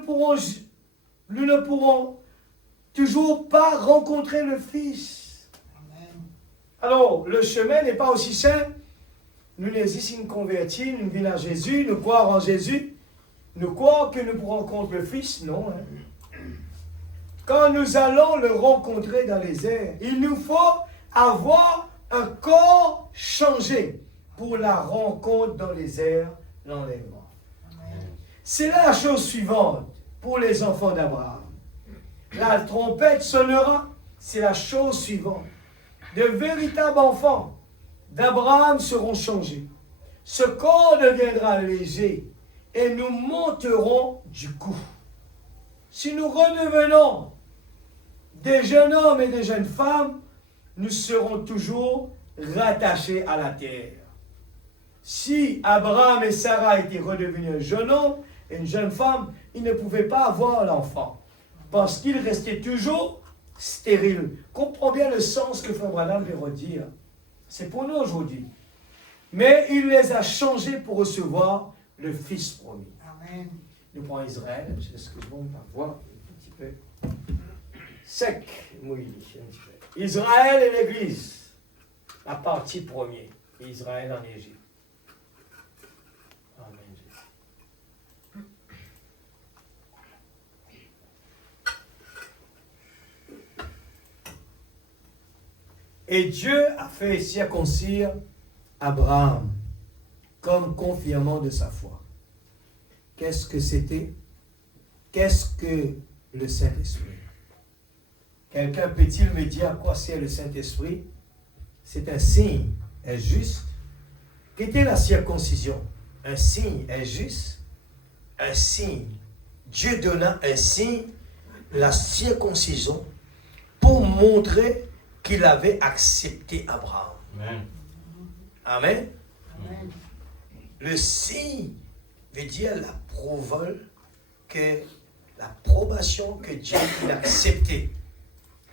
pourrons toujours pas rencontrer le Fils. Amen. Alors, le chemin n'est pas aussi simple. Nous ici nous convertir, nous venir à Jésus, nous croire en Jésus, nous croire que nous pourrons rencontrer le Fils, non. Hein? quand nous allons le rencontrer dans les airs, il nous faut avoir un corps changé pour la rencontre dans les airs, l'enlèvement. C'est là la chose suivante pour les enfants d'Abraham. La trompette sonnera, c'est la chose suivante. De véritables enfants d'Abraham seront changés. Ce corps deviendra léger et nous monterons du coup. Si nous redevenons des jeunes hommes et des jeunes femmes, nous serons toujours rattachés à la terre. Si Abraham et Sarah étaient redevenus un jeune homme et une jeune femme, ils ne pouvaient pas avoir l'enfant parce qu'ils restaient toujours stériles. Comprends bien le sens que Frère Branham veut redire. C'est pour nous aujourd'hui. Mais il les a changés pour recevoir le Fils promis. Amen. Nous prenons Israël, excuse-moi, on va voir un petit peu sec, mouillé, un petit peu. Israël et l'Église, la partie première. Israël en Égypte. Amen. Et Dieu a fait circoncire Abraham comme confirmant de sa foi. Qu'est-ce que c'était? Qu'est-ce que le Saint-Esprit? Quelqu'un peut-il me dire à quoi sert le Saint-Esprit? C'est un signe injuste. Qu'était la circoncision? Un signe injuste? Un signe. Dieu donna un signe, la circoncision, pour montrer qu'il avait accepté Abraham. Amen. Amen. Amen. Le signe veut dire l'approbation que Dieu a acceptée.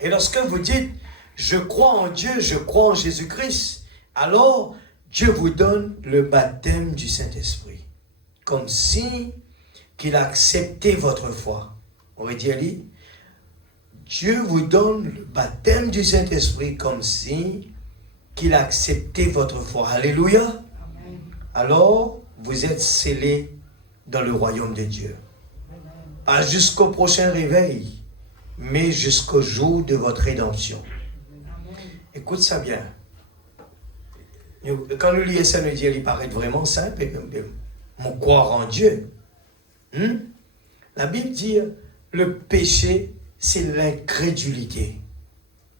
Et lorsque vous dites, je crois en Dieu, je crois en Jésus-Christ, alors Dieu vous donne le baptême du Saint-Esprit, comme signe qu'il a accepté votre foi. On va dire, Dieu vous donne le baptême du Saint-Esprit comme signe qu'il a accepté votre foi. Alléluia. Amen. Alors, vous êtes scellés dans le royaume de Dieu. Amen. Pas jusqu'au prochain réveil, mais jusqu'au jour de votre rédemption. Amen. Écoute ça bien. Quand nous lisons ça, nous dit, il paraît vraiment simple, mon croire en Dieu. La Bible dit, le péché, c'est l'incrédulité.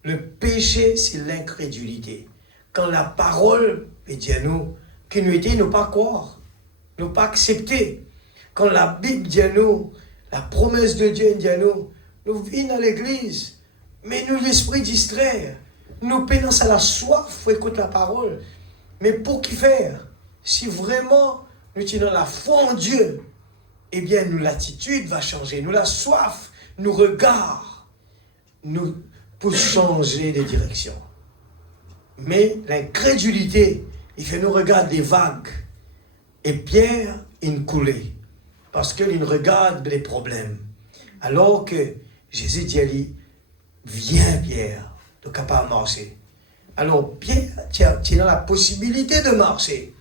Le péché, c'est l'incrédulité. Quand la parole, dit à nous, qui nous dit, ne pas croire, ne pas accepter. Quand la Bible dit à nous, la promesse de Dieu dit à nous, nous venons à l'église, mais nous l'esprit distrait. Nous pénons à la soif pour écouter la parole. Mais pour qui faire? Si vraiment nous tenons la foi en Dieu, eh bien, nous, l'attitude va changer. Nous, la soif, nous regard, nous, pour changer de direction. Mais l'incrédulité, il fait nous regarder des vagues. Et Pierre, il coulait. Parce qu'il regarde les problèmes. Alors que Jésus dit à lui, viens Pierre, tu es capable de marcher. Alors Pierre, tu es dans la possibilité de marcher.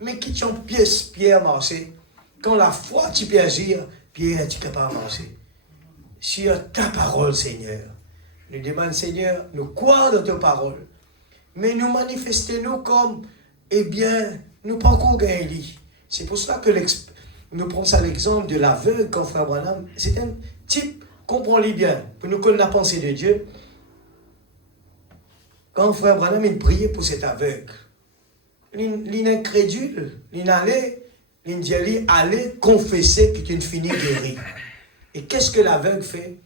Mais qui t'en pièce Pierre marcher? Quand la foi tu peux agir, Pierre, tu es capable de marcher. Sur ta parole, Seigneur. Nous demandons, Seigneur, nous croire dans ta parole. Mais nous manifestons-nous comme, eh bien, nous pas encore gagné. C'est pour cela que nous prenons ça l'exemple de l'aveugle quand Frère Branham, c'est un type, comprenez bien, pour nous connaître la pensée de Dieu. Quand Frère Branham il priait pour cet aveugle, l'incrédule, allait confesser qu'il est une finie guérie. Et qu'est-ce que l'aveugle fait?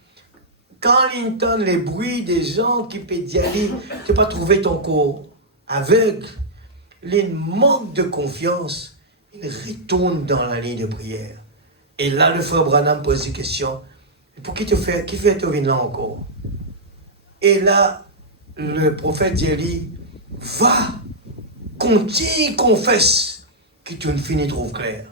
Quand il entend les bruits des gens qui peuvent dire, tu n'as pas trouvé ton corps aveugle, il manque de confiance, il retourne dans la ligne de prière. Et là, le Frère Branham pose une question, pour qui fait venir là encore? Et là, le prophète dit, va, continue, confesse, que tu ne finis trouve clair.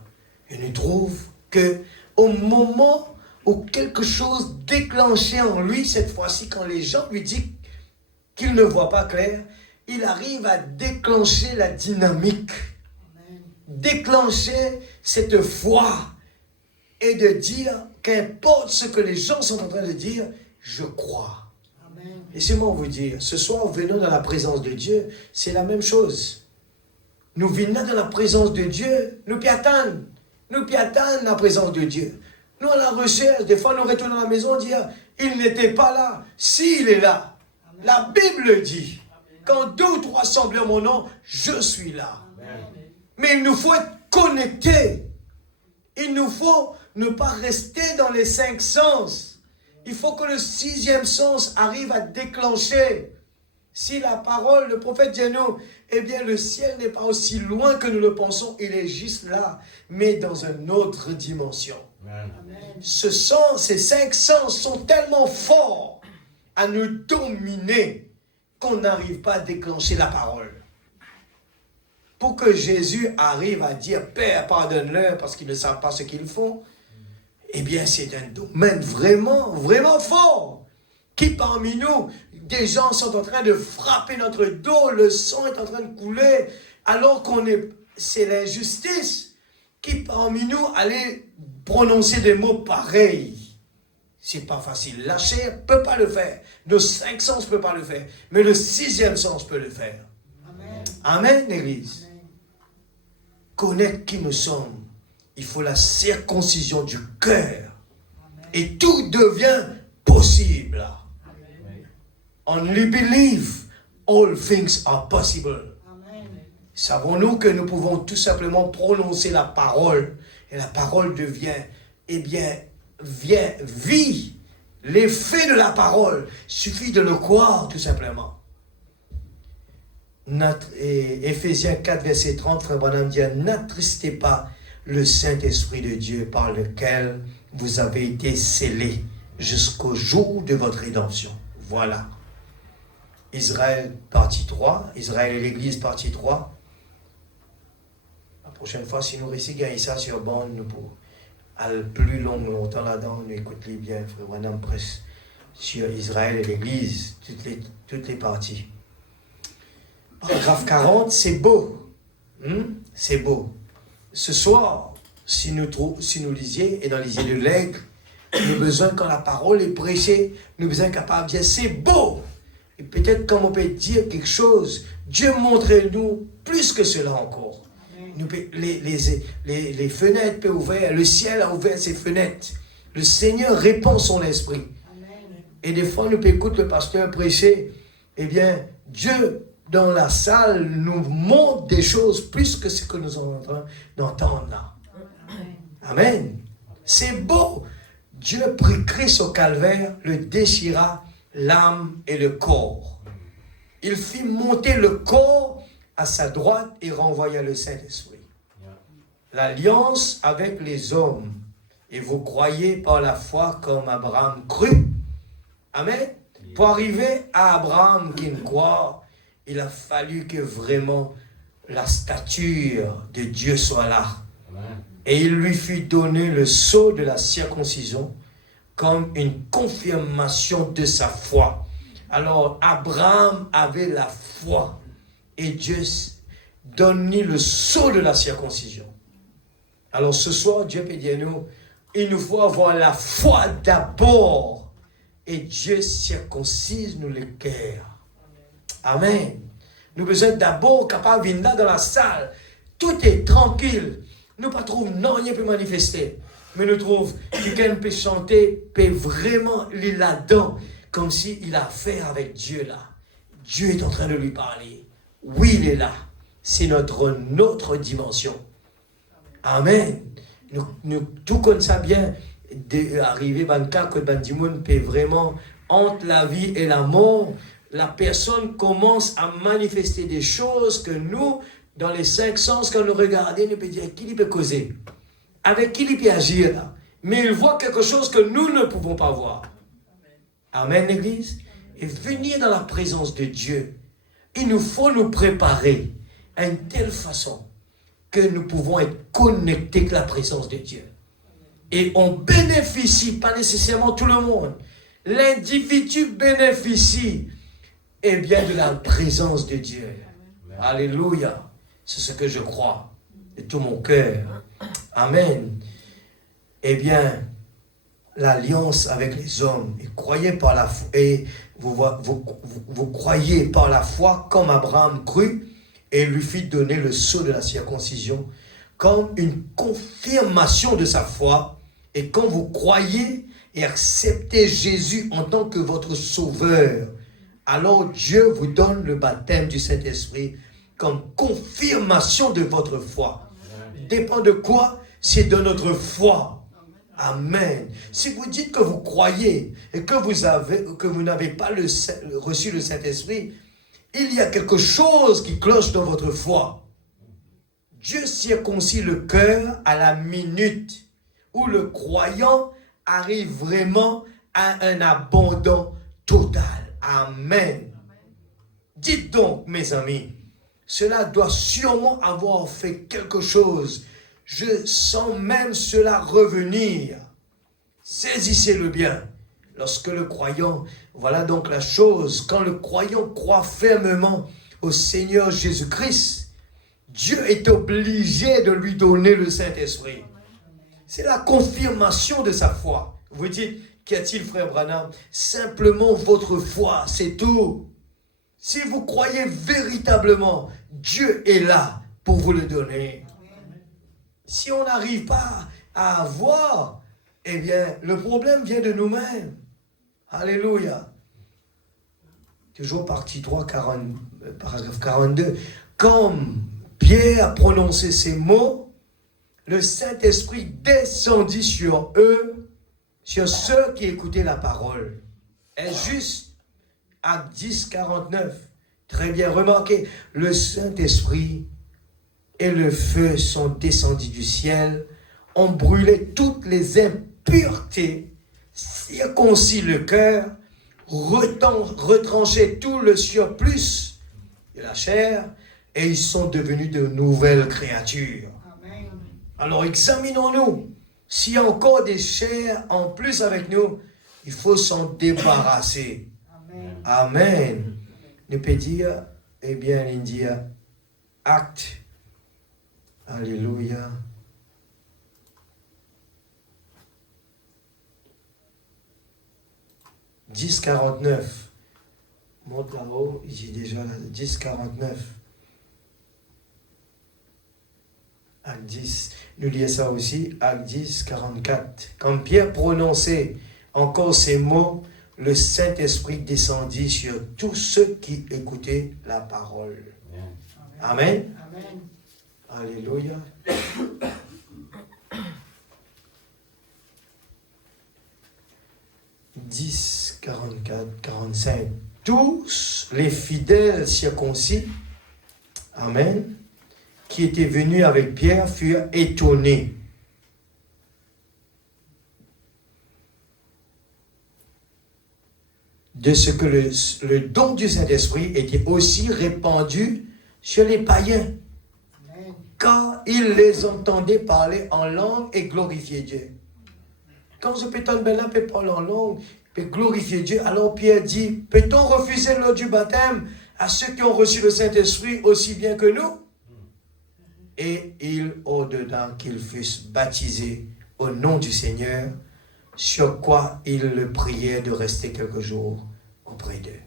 Et nous trouve que au moment où quelque chose déclenché en lui, cette fois-ci, quand les gens lui disent qu'il ne voit pas clair, il arrive à déclencher la dynamique, déclencher cette foi et de dire qu'importe ce que les gens sont en train de dire, je crois. Amen. Laissez-moi vous dire, ce soir, venons dans la présence de Dieu, c'est la même chose. Nous venons dans la présence de Dieu, nous piatons la présence de Dieu. Nous, à la recherche, des fois, nous retournons à la maison, on dit, ah, il n'était pas là. Si, il est là. Amen. La Bible dit, quand 2 ou 3 semblent en mon nom, je suis là. Amen. Mais il nous faut être connectés. Il nous faut ne pas rester dans les 5 sens. Il faut que le 6e sens arrive à déclencher. Si la parole, le prophète dit à nous, eh bien le ciel n'est pas aussi loin que nous le pensons, il est juste là, mais dans une autre dimension. Amen. Ces 5 sens sont tellement forts à nous dominer qu'on n'arrive pas à déclencher la parole. Pour que Jésus arrive à dire, Père, pardonne-leur parce qu'ils ne savent pas ce qu'ils font, eh bien, c'est un domaine vraiment, vraiment fort. Qui parmi nous, des gens sont en train de frapper notre dos, le sang est en train de couler, alors c'est l'injustice. Qui parmi nous allait prononcer des mots pareils? C'est pas facile. La chair ne peut pas le faire. Nos 5 sens ne peuvent pas le faire. Mais le 6e sens peut le faire. Amen. Amen, l'Église. Amen. Connaître qui nous sommes. Il faut la circoncision du cœur. Amen. Et tout devient possible. Amen. Only believe, all things are possible. Amen. Savons-nous que nous pouvons tout simplement prononcer la parole et la parole devient, vie. L'effet de la parole suffit de le croire tout simplement. Éphésiens 4, verset 30, Frère Branham dit, n'attristez pas le Saint-Esprit de Dieu par lequel vous avez été scellés jusqu'au jour de votre rédemption. Voilà. Israël, partie 3. Israël et l'Église, partie 3. La prochaine fois, si nous réussissons à gagner ça sur bande, nous pourrons aller plus longtemps là-dedans, nous écoutez bien, Frère Branham presse sur Israël et l'Église, toutes les parties. Paragraphe 40, c'est beau. C'est beau. Ce soir, si nous lisiez, et dans les yeux de l'aigle, nous avons besoin, quand la parole est prêchée, nous avons besoin capable de dire, c'est beau. Et peut-être comme on peut dire quelque chose, Dieu montre-nous plus que cela encore. Nous, les fenêtres peuvent ouvrir, le ciel a ouvert ses fenêtres. Le Seigneur répand son esprit. Amen. Et des fois, nous peut écouter le pasteur prêcher. Eh bien, Dieu, dans la salle, nous montre des choses plus que ce que nous sommes en train d'entendre là. Amen. Amen. C'est beau. Dieu prit Christ au calvaire, le déchira l'âme et le corps. Il fit monter le corps à sa droite et renvoya le Saint-Esprit. L'alliance avec les hommes. Et vous croyez par la foi comme Abraham crut. Amen. Pour arriver à Abraham qui ne croit, il a fallu que vraiment la stature de Dieu soit là. Et il lui fut donné le sceau de la circoncision comme une confirmation de sa foi. Alors Abraham avait la foi et Dieu donnait le sceau de la circoncision. Alors ce soir, Dieu peut dire nous, il nous faut avoir la foi d'abord et Dieu circoncise nous le cœur. Amen. Nous avons besoin d'abord capable de venir là dans la salle. Tout est tranquille. Nous ne trouvons non, rien peut manifester. Mais nous trouvons que quelqu'un peut chanter, peut vraiment aller là-dedans, comme s'il a affaire avec Dieu là. Dieu est en train de lui parler. Oui, il est là. C'est notre dimension. Amen. Nous tout comme ça bien, arriver dans le cas que Bandimoun peut vraiment, entre la vie et la mort, la personne commence à manifester des choses que nous, dans les 5 sens, quand nous regardons, nous peut dire qui il peut causer, avec qui il peut agir là. Mais il voit quelque chose que nous ne pouvons pas voir. Amen, l'Église. Et venir dans la présence de Dieu, il nous faut nous préparer à une telle façon que nous pouvons être connectés avec la présence de Dieu. Et on bénéficie, pas nécessairement tout le monde, l'individu bénéficie bien de la présence de Dieu. Alléluia. C'est ce que je crois de tout mon cœur. Amen. Eh bien, l'alliance avec les hommes. Et croyez par la foi, et vous croyez par la foi comme Abraham crut et lui fit donner le sceau de la circoncision comme une confirmation de sa foi. Et quand vous croyez et acceptez Jésus en tant que votre sauveur, alors Dieu vous donne le baptême du Saint-Esprit comme confirmation de votre foi. Dépend de quoi? C'est de notre foi. Amen. Si vous dites que vous croyez et que vous n'avez pas reçu le Saint-Esprit, il y a quelque chose qui cloche dans votre foi. Dieu circoncit le cœur à la minute où le croyant arrive vraiment à un abandon total. Amen. Dites donc, mes amis, cela doit sûrement avoir fait quelque chose. Je sens même cela revenir. Saisissez-le bien. Lorsque le croyant, voilà donc la chose, quand le croyant croit fermement au Seigneur Jésus-Christ, Dieu est obligé de lui donner le Saint-Esprit. C'est la confirmation de sa foi. Vous dites, qu'y a-t-il, frère Branham? Simplement votre foi, c'est tout. Si vous croyez véritablement, Dieu est là pour vous le donner. Si on n'arrive pas à avoir, eh bien, le problème vient de nous-mêmes. Alléluia. Toujours partie 3, paragraphe 42. Comme Pierre a prononcé ces mots, le Saint-Esprit descendit sur eux, sur ceux qui écoutaient la parole. Est-ce juste? Acte 10, 49. Très bien remarqué. Le Saint-Esprit et le feu sont descendus du ciel, ont brûlé toutes les impuretés, circoncis le cœur, retranché tout le surplus de la chair, et ils sont devenus de nouvelles créatures. Amen. Alors examinons-nous. S'il y a encore des chairs en plus avec nous, il faut s'en débarrasser. Amen. Amen. Ne peut dire, eh bien, l'India, acte. Alléluia. « 10,49. » Monte là-haut, j'ai déjà là. 10,49. Acte 10. Nous lisons ça aussi. Acte 10, 44. Quand Pierre prononçait encore ces mots, le Saint-Esprit descendit sur tous ceux qui écoutaient la parole. Amen. Amen. Alléluia. « 10, 44, 45. Tous les fidèles circoncis, amen, qui étaient venus avec Pierre furent étonnés. De ce que le don du Saint-Esprit était aussi répandu sur les païens, car ils les entendaient parler en langue et glorifier Dieu. Quand ce pétone Bella peut parler en langue, peut glorifier Dieu, alors Pierre dit, peut-on refuser l'eau du baptême à ceux qui ont reçu le Saint-Esprit aussi bien que nous? Et il ordonna qu'ils fussent baptisés au nom du Seigneur, sur quoi il le priait de rester quelques jours auprès d'eux.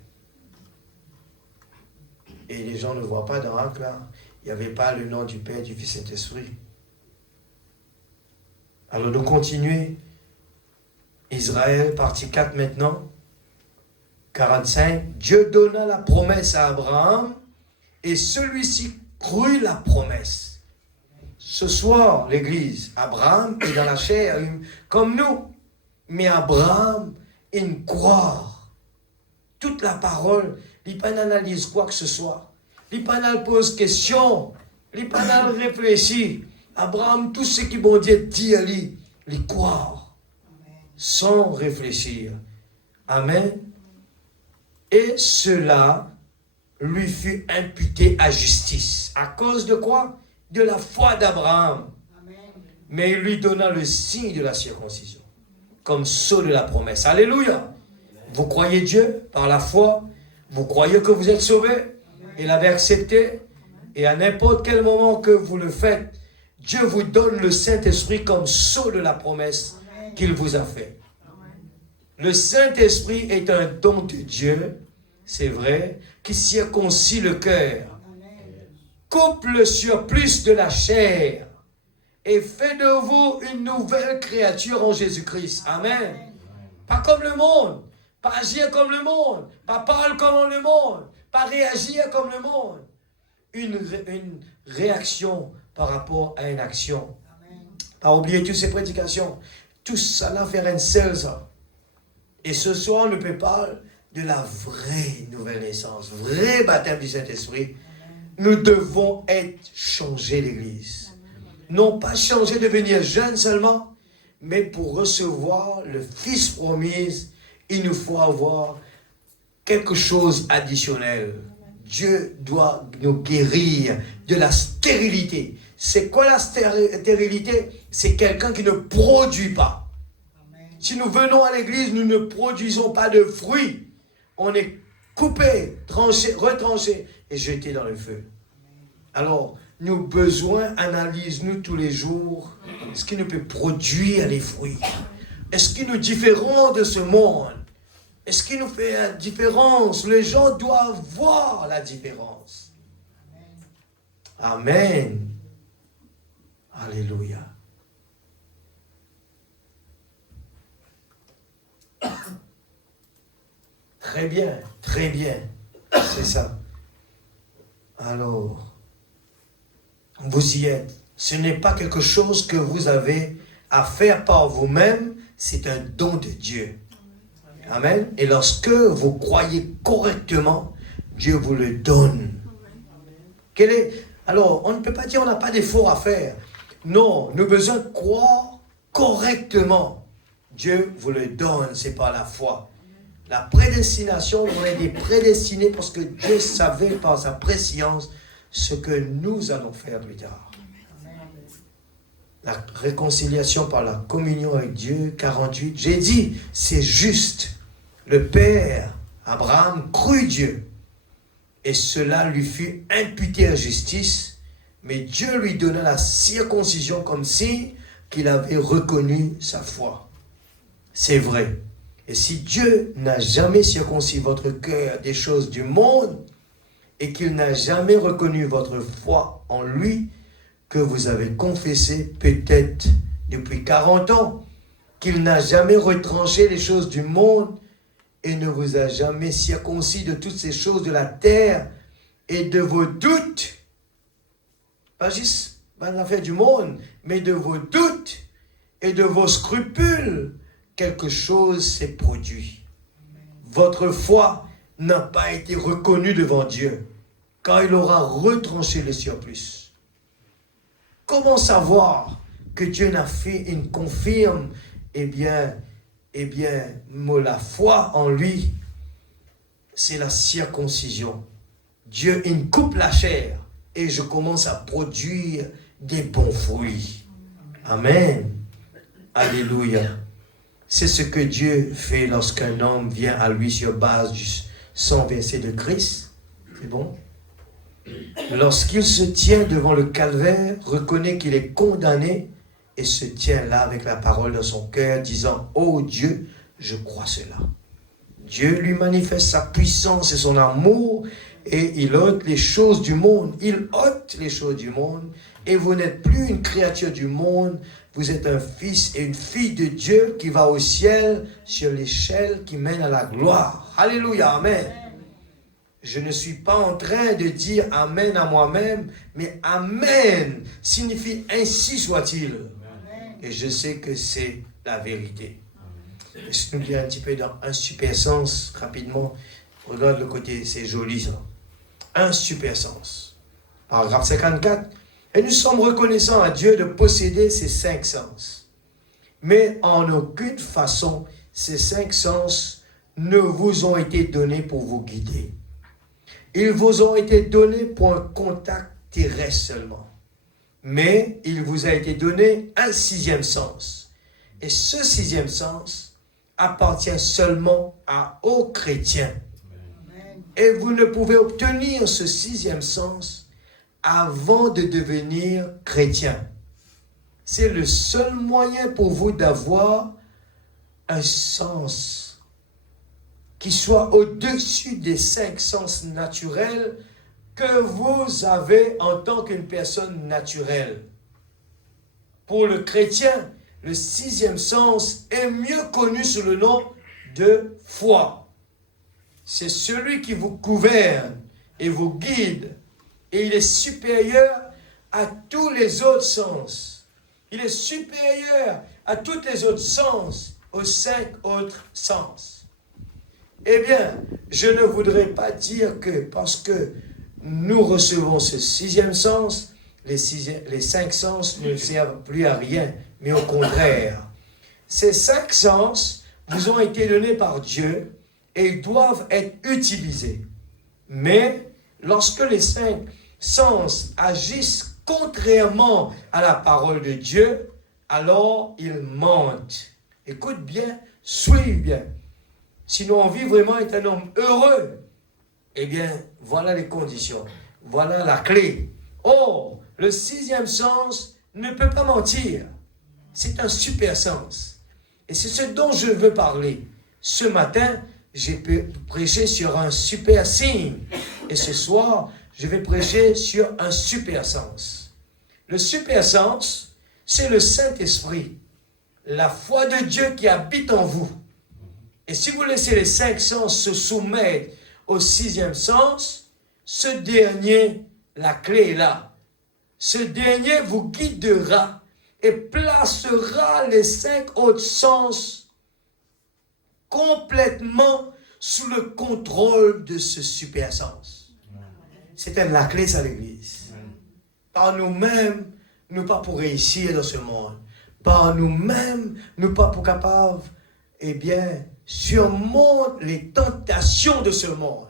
Et les gens ne voient pas dans Acte là, il n'y avait pas le nom du Père, du Fils et du Saint-Esprit. Alors nous continuons. Israël, partie 4 maintenant, 45. Dieu donna la promesse à Abraham et celui-ci crut la promesse. Ce soir, l'Église, Abraham est dans la chair comme nous. Mais Abraham, il croit. Toute la parole, il pas n'analyse quoi que ce soit. Il pas pose question. Il pas réfléchit. Abraham, tout ce qui bon Dieu dit à lui, il croit. Sans réfléchir. Amen. Et cela lui fut imputé à justice. À cause de quoi? De la foi d'Abraham. Mais il lui donna le signe de la circoncision, comme sceau de la promesse. Alléluia. Vous croyez Dieu par la foi. Vous croyez que vous êtes sauvés. Il l'avait accepté. Et à n'importe quel moment que vous le faites, Dieu vous donne le Saint-Esprit comme sceau de la promesse qu'il vous a fait. Le Saint-Esprit est un don de Dieu, c'est vrai, qui circoncit le cœur, coupe le surplus de la chair et fait de vous une nouvelle créature en Jésus-Christ. Amen. Pas comme le monde, pas agir comme le monde, pas parler comme le monde, pas réagir comme le monde. Une réaction par rapport à une action. Pas oublier toutes ces prédications. Tout cela fait un seul ça. Et ce soir, on ne peut parler de la vraie nouvelle naissance, vrai baptême du Saint-Esprit. Nous devons être changés, l'Église. Non pas changer, devenir jeune seulement, mais pour recevoir le Fils promis, il nous faut avoir quelque chose d'additionnel. Dieu doit nous guérir de la stérilité. C'est quoi la stérilité? C'est quelqu'un qui ne produit pas. Si nous venons à l'église, nous ne produisons pas de fruits. On est coupé, tranché, retranché et jeté dans le feu. Alors, nous avons besoin, analyse-nous tous les jours, ce qui nous peut produire les fruits. Est-ce qui nous différent de ce monde? Est-ce qui nous fait la différence? Les gens doivent voir la différence. Amen. Alléluia. Très bien, très bien. C'est ça. Alors, vous y êtes. Ce n'est pas quelque chose que vous avez à faire par vous-même, c'est un don de Dieu. Amen. Et lorsque vous croyez correctement, Dieu vous le donne. Alors, on ne peut pas dire qu'on n'a pas d'effort à faire. Non, nous avons besoin de croire correctement. Dieu vous le donne, c'est par la foi. La prédestination, on est des prédestinés parce que Dieu savait par sa préscience ce que nous allons faire plus tard. La réconciliation par la communion avec Dieu, 48. J'ai dit, c'est juste. Le Père, Abraham, crut Dieu. Et cela lui fut imputé à justice. Mais Dieu lui donna la circoncision comme signe qu'il avait reconnu sa foi. C'est vrai. Et si Dieu n'a jamais circoncis votre cœur des choses du monde et qu'il n'a jamais reconnu votre foi en lui, que vous avez confessé peut-être depuis 40 ans, qu'il n'a jamais retranché les choses du monde et ne vous a jamais circoncis de toutes ces choses de la terre et de vos doutes, pas juste l'affaire du monde, mais de vos doutes et de vos scrupules, quelque chose s'est produit. Votre foi n'a pas été reconnue devant Dieu, car il aura retranché le surplus. Comment savoir que Dieu n'a fait une confirme? Eh bien, la foi en lui, c'est la circoncision. Dieu, il coupe la chair et je commence à produire des bons fruits. Amen. Alléluia. C'est ce que Dieu fait lorsqu'un homme vient à lui sur base du sang versé de Christ. C'est bon? Lorsqu'il se tient devant le calvaire, reconnaît qu'il est condamné et se tient là avec la parole dans son cœur, disant « Oh Dieu, je crois cela. » Dieu lui manifeste sa puissance et son amour et il ôte les choses du monde. Il ôte les choses du monde et vous n'êtes plus une créature du monde. Vous êtes un fils et une fille de Dieu qui va au ciel sur l'échelle qui mène à la gloire. Alléluia, amen. Je ne suis pas en train de dire amen à moi-même, mais amen signifie ainsi soit-il. Et je sais que c'est la vérité. Laisse-nous lire un petit peu dans un super sens, rapidement. Regarde le côté, c'est joli ça. Un super sens. Paragraphe 54. Et nous sommes reconnaissants à Dieu de posséder ces 5 sens. Mais en aucune façon, ces 5 sens ne vous ont été donnés pour vous guider. Ils vous ont été donnés pour un contact terrestre seulement. Mais il vous a été donné un 6e sens. Et ce 6e sens appartient seulement aux chrétiens. Et vous ne pouvez obtenir ce 6e sens avant de devenir chrétien. C'est le seul moyen pour vous d'avoir un sens qui soit au-dessus des 5 sens naturels que vous avez en tant qu'une personne naturelle. Pour le chrétien, le 6e sens est mieux connu sous le nom de foi. C'est celui qui vous gouverne et vous guide, et il est supérieur à tous les autres sens. Il est supérieur à tous les autres sens, aux 5 autres sens. Eh bien, je ne voudrais pas dire que parce que nous recevons ce 6e sens, les 5 sens ne servent plus à rien, mais au contraire. Ces 5 sens vous ont été donnés par Dieu et ils doivent être utilisés. Mais lorsque les 5 sens agissent contrairement à la parole de Dieu, alors ils mentent. Écoute bien, suis bien. Si nous envie vraiment être un homme heureux, eh bien, voilà les conditions. Voilà la clé. Oh, le 6e sens ne peut pas mentir. C'est un super sens. Et c'est ce dont je veux parler. Ce matin, j'ai prêché sur un super signe. Et ce soir, je vais prêcher sur un super sens. Le super sens, c'est le Saint-Esprit. La foi de Dieu qui habite en vous. Et si vous laissez les 5 sens se soumettre au 6e sens, ce dernier, la clé est là. Ce dernier vous guidera et placera les 5 autres sens complètement sous le contrôle de ce super sens. C'est la clé, ça, l'Église. Par nous-mêmes, nous pas pour réussir dans ce monde. Par nous-mêmes, nous pas pour capables, eh bien, surmonter les tentations de ce monde.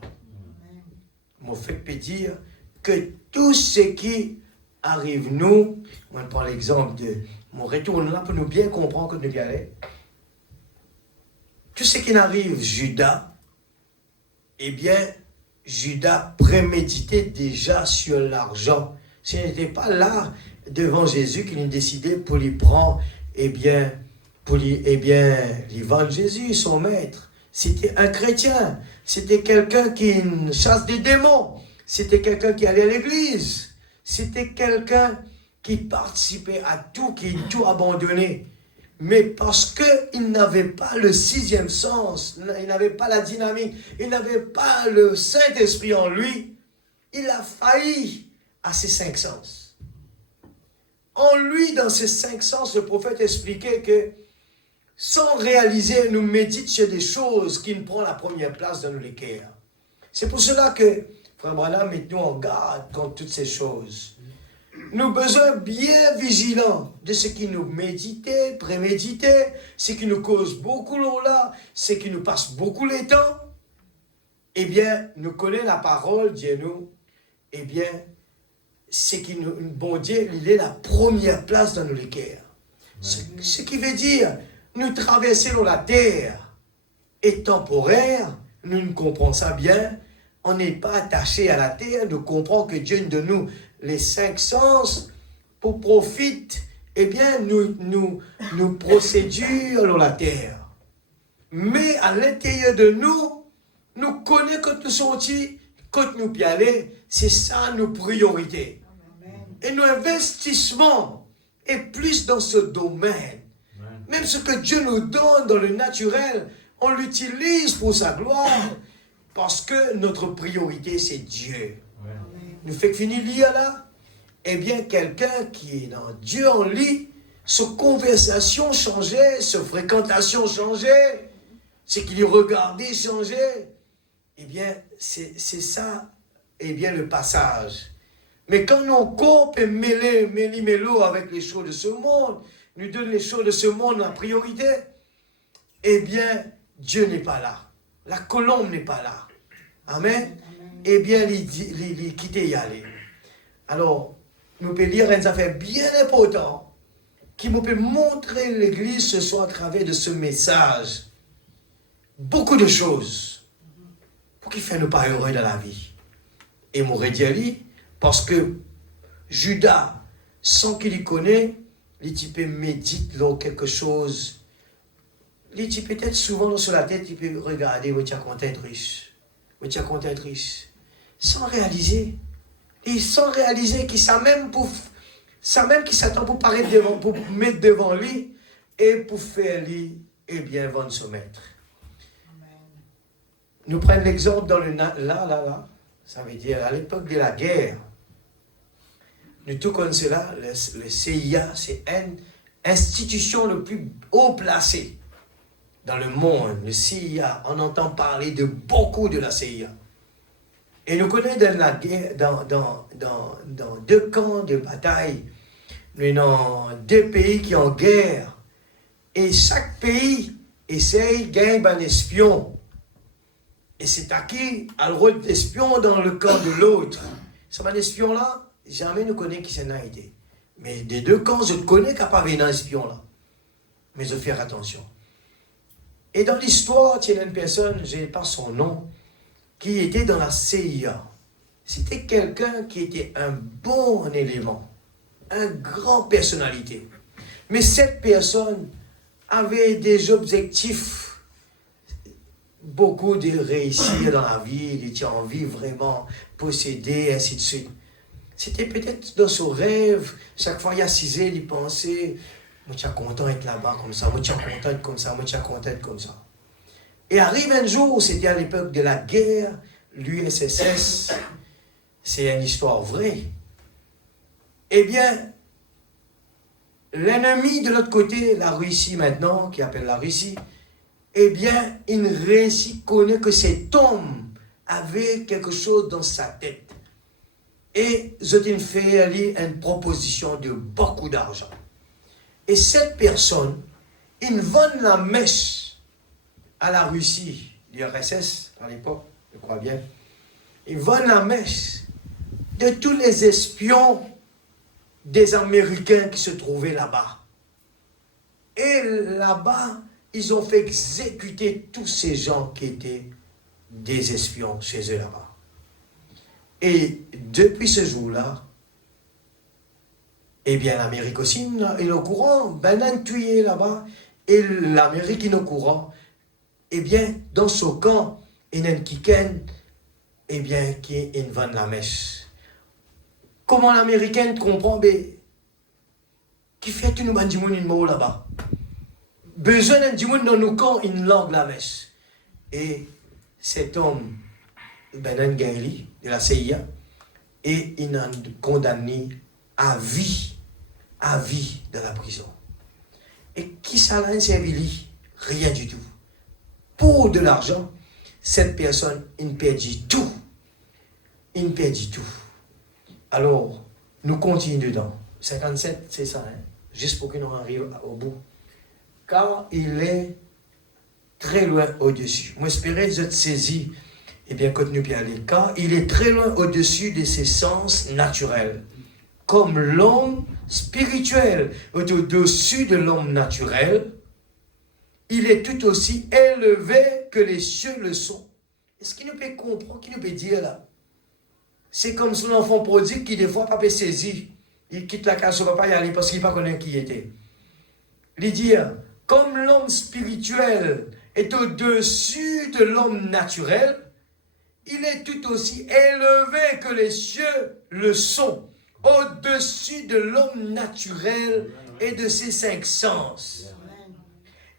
Mon fait peut dire que tout ce qui arrive nous, on prend l'exemple de mon retour là pour nous bien comprendre que nous y allons. Tout ce qui n'arrive Judas, eh bien, Judas préméditait déjà sur l'argent. Ce n'était pas là, devant Jésus, qu'il a décidé pour lui prendre, eh bien, lui vendre Jésus, son maître. C'était un chrétien. C'était quelqu'un qui chasse des démons. C'était quelqu'un qui allait à l'église. C'était quelqu'un qui participait à tout, qui tout abandonnait. Mais parce qu'il n'avait pas le 6e sens, il n'avait pas la dynamique, il n'avait pas le Saint-Esprit en lui, il a failli à ses 5 sens. En lui, dans ses 5 sens, le prophète expliquait que sans réaliser, nous méditons sur des choses qui ne prennent la première place dans nos cœurs. C'est pour cela que Frère Branham met nous en garde contre toutes ces choses. Nous avons besoin bien vigilants de ce qui nous médite, prémédite, ce qui nous cause beaucoup là, ce qui nous passe beaucoup les temps. Eh bien, nous connaissons la parole, Dieu nous. Eh bien, c'est qui nous, bon Dieu, il est la première place dans nos cœurs. Ce qui veut dire, nous traversons la terre est temporaire, nous ne comprenons ça bien. On n'est pas attaché à la terre, nous comprenons que Dieu nous donne les 5 sens pour profiter, eh bien, nous procédures dans la terre. Mais à l'intérieur de nous, nous connaissons que nous sortis, que nous y aller, c'est ça nos priorités. Et nos investissements est plus dans ce domaine. Même ce que Dieu nous donne dans le naturel, on l'utilise pour sa gloire. Parce que notre priorité, c'est Dieu. Nous fait finir lire là. Eh bien, quelqu'un qui est dans Dieu en lui, sa conversation changeait, sa fréquentation changeait, ce qu'il regardait changeait. Eh bien, c'est ça, eh bien, le passage. Mais quand nous coupe et mêlons avec les choses de ce monde, nous donne les choses de ce monde en priorité, eh bien, Dieu n'est pas là. La colombe n'est pas là. Amen. Eh bien, il quitte y aller. Alors, nous pouvons lire une affaire bien importante qui nous peut montrer l'Église ce soir à travers de ce message. Beaucoup de choses pour qu'il ne nous pas heureux dans la vie. Et m'aurait dit parce que Judas, sans qu'il y connaisse, il type médite dans quelque chose Il dit peut-être souvent sur la tête, il peut regarder, où tu as content être riche. Où tu as content être riche. Sans réaliser. Et sans réaliser qu'il qu'il s'attend pour paraître devant, pour mettre devant lui et pour faire lui, eh bien, vendre son maître. Nous prenons l'exemple dans le là. Ça veut dire à l'époque de la guerre. Nous tout connaissons cela, le CIA, c'est une institution le plus haut placée dans le monde. Le CIA, on entend parler de beaucoup de la CIA. Et nous connaissons dans la guerre, dans deux camps de bataille, dans deux pays qui ont guerre. Et chaque pays essaye de gagner un espion. Et c'est à qui a le rôle d'espion dans le camp de l'autre. Ce espion-là, jamais nous connaissons qui c'est n'a été. Mais des deux camps, je connais qu'il n'y a pas un espion-là. Mais je fais attention. Et dans l'histoire, il y a une personne, je n'ai pas son nom, qui était dans la CIA. C'était quelqu'un qui était un bon élément, une grande personnalité. Mais cette personne avait des objectifs, beaucoup de réussir dans la vie, il était envie vraiment posséder, ainsi de suite. C'était peut-être dans son rêve, chaque fois il assisait, il pensait, moi je suis content d'être là-bas comme ça, moi je suis content d'être comme ça, moi je suis content d'être comme ça. Et arrive un jour, c'était à l'époque de la guerre, l'URSS, c'est une histoire vraie. Eh bien, l'ennemi de l'autre côté, la Russie maintenant, qui appelle la Russie, eh bien, il réussit, connaît que cet homme avait quelque chose dans sa tête. Et je t'ai fait une proposition de beaucoup d'argent. Et cette personne, il vend la mèche à la Russie, l'URSS à l'époque, je crois bien. Il vend la mèche de tous les espions des Américains qui se trouvaient là-bas. Et là-bas, ils ont fait exécuter tous ces gens qui étaient des espions chez eux là-bas. Et depuis ce jour-là, eh bien l'Amérique aussi est au courant, ben on a tué là-bas, et l'Amérique est au courant. Eh bien, dans ce camp, il y a un kiken, eh bien, qui est une vanne la mèche. Comment l'Américaine comprend, ben, qui fait une bandimoun une mot là-bas? Besoin d'un dimoun dans nos camps, une langue la mèche. Et cet homme, Benan Gaili, de la CIA, et il a condamné à vie de la prison. Et qui ça l'a servi? Rien du tout. Pour de l'argent, cette personne, il perdit tout. Il perdit tout. Alors, nous continuons dedans. 57, c'est ça, hein? Juste pour que nous arrivions au bout. Car il est très loin au-dessus. Moi, j'espérais que je te saisis, et bien, continue bien aller. Car il est très loin au-dessus de ses sens naturels. Comme l'homme spirituel est au-dessus de l'homme naturel, il est tout aussi élevé que les cieux le sont. Est-ce qu'il nous peut comprendre, qu'il nous peut dire là? C'est comme son enfant prodigue qui des fois pas peut saisir. Il quitte la case, son papa y aller parce qu'il ne connaît pas qui il était. Il dit, comme l'homme spirituel est au-dessus de l'homme naturel, il est tout aussi élevé que les cieux le sont, au-dessus de l'homme naturel et de ses 5 sens.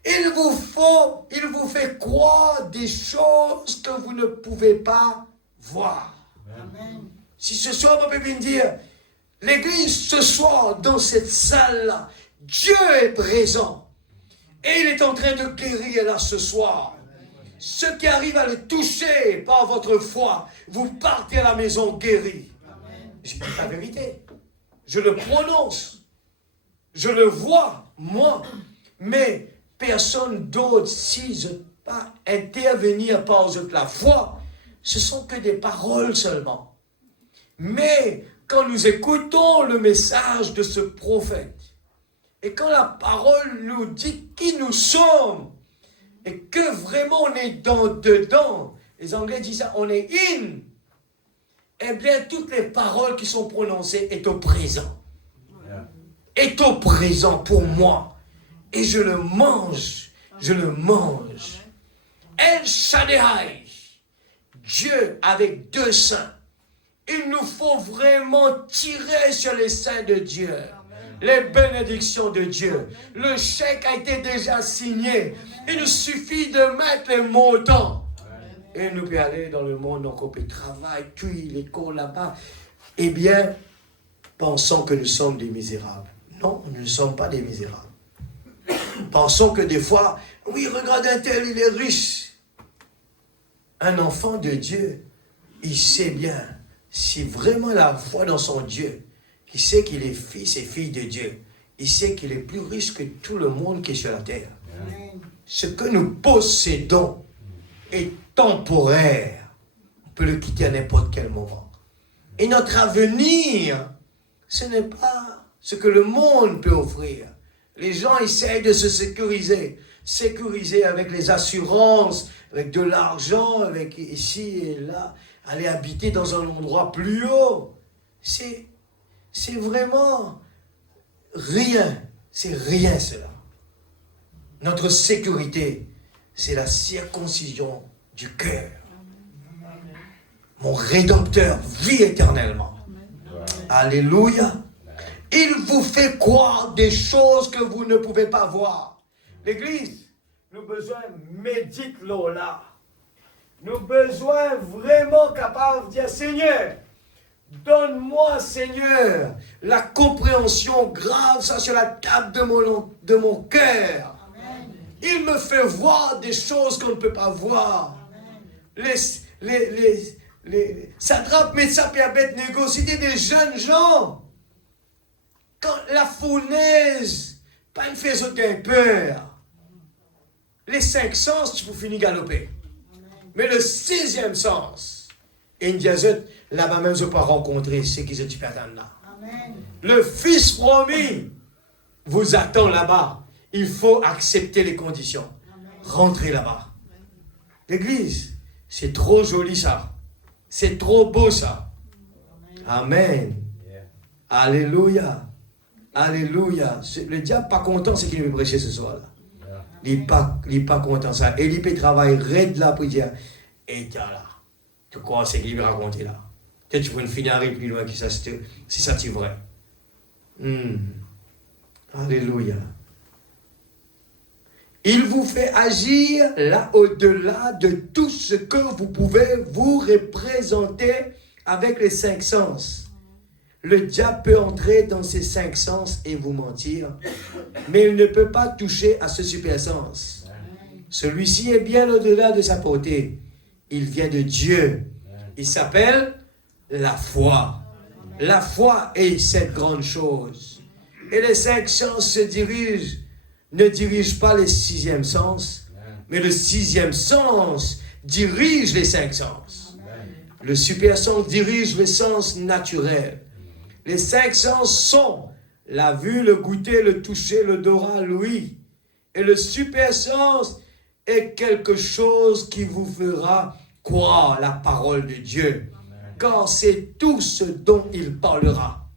Il vous fait croire des choses que vous ne pouvez pas voir. Amen. Si ce soir, on peut bien dire, l'église ce soir, dans cette salle-là, Dieu est présent. Et il est en train de guérir là ce soir. Ceux qui arrivent à le toucher par votre foi, vous partez à la maison guéris. Je dis la vérité. Je le prononce. Je le vois, moi. Mais personne d'autre, si je ne peux pas intervenir par la foi, ce sont que des paroles seulement. Mais quand nous écoutons le message de ce prophète, et quand la parole nous dit qui nous sommes, et que vraiment on est dedans, les Anglais disent ça, on est in, eh bien toutes les paroles qui sont prononcées est au présent. Est au présent pour moi. Et je le mange. je le mange. El Shaddai, Dieu avec deux seins. Il nous faut vraiment tirer sur les seins de Dieu. Les bénédictions de Dieu. Le chèque a été déjà signé. Il nous suffit de mettre les montants. Et nous pouvons aller dans le monde, donc on peut travailler, puis l'école là-bas. Eh bien, pensons que nous sommes des misérables. Non, nous ne sommes pas des misérables. Pensons que des fois, oui, regarde un tel, il est riche. Un enfant de Dieu, il sait bien, si vraiment il a la foi dans son Dieu, il sait qu'il est fils et fille de Dieu. Il sait qu'il est plus riche que tout le monde qui est sur la terre. Amen. Ce que nous possédons est temporaire. On peut le quitter à n'importe quel moment. Et notre avenir, ce n'est pas ce que le monde peut offrir. Les gens essayent de se sécuriser. Sécuriser avec les assurances, avec de l'argent, avec ici et là. Aller habiter dans un endroit plus haut. C'est vraiment rien. C'est rien cela. Notre sécurité, c'est la circoncision du cœur. Mon Rédempteur vit éternellement. Alléluia. Il vous fait croire des choses que vous ne pouvez pas voir. L'Église, nous avons besoin médite-le là. Nous avons besoin vraiment capable de dire, Seigneur, donne-moi, Seigneur, la compréhension grave, ça sur la table de mon cœur. Amen. Il me fait voir des choses qu'on ne peut pas voir. Les Sadrape, Meshach et Abednego, c'était des jeunes gens. Quand la fournaise, pas une fait aucun peur. Les 5 sens, tu peux finir galoper. Mais le 6e sens, et une diazette, là-bas même, je ne peux pas rencontrer ceux qui se attendent là. Amen. Le Fils promis vous attend là-bas. Il faut accepter les conditions. Amen. Rentrez là-bas. L'église, c'est trop joli ça. C'est trop beau ça. Amen. Yeah. Alléluia. Alléluia. Le diable n'est pas content ce qu'il veut prêcher ce soir-là. Il n'est pas content ça. Et il peut travailler raide là pour dire, et tiens là, tu crois ce qu'il veut raconter là. Peut-être que tu peux finir plus loin que ça, si ça c'est vrai. Alléluia. Il vous fait agir là au-delà de tout ce que vous pouvez vous représenter avec les 5 sens. Le diable peut entrer dans ces 5 sens et vous mentir, mais il ne peut pas toucher à ce super sens. Celui-ci est bien au-delà de sa portée. Il vient de Dieu. Il s'appelle la foi. La foi est cette grande chose. Et les 5 sens ne dirigent pas le 6e sens, mais le 6e sens dirige les 5 sens. Le super sens dirige le sens naturel. Les 5 sens sont la vue, le goûter, le toucher, l'odorat, l'ouïe. Et le super sens est quelque chose qui vous fera croire la parole de Dieu. Car c'est tout ce dont il parlera.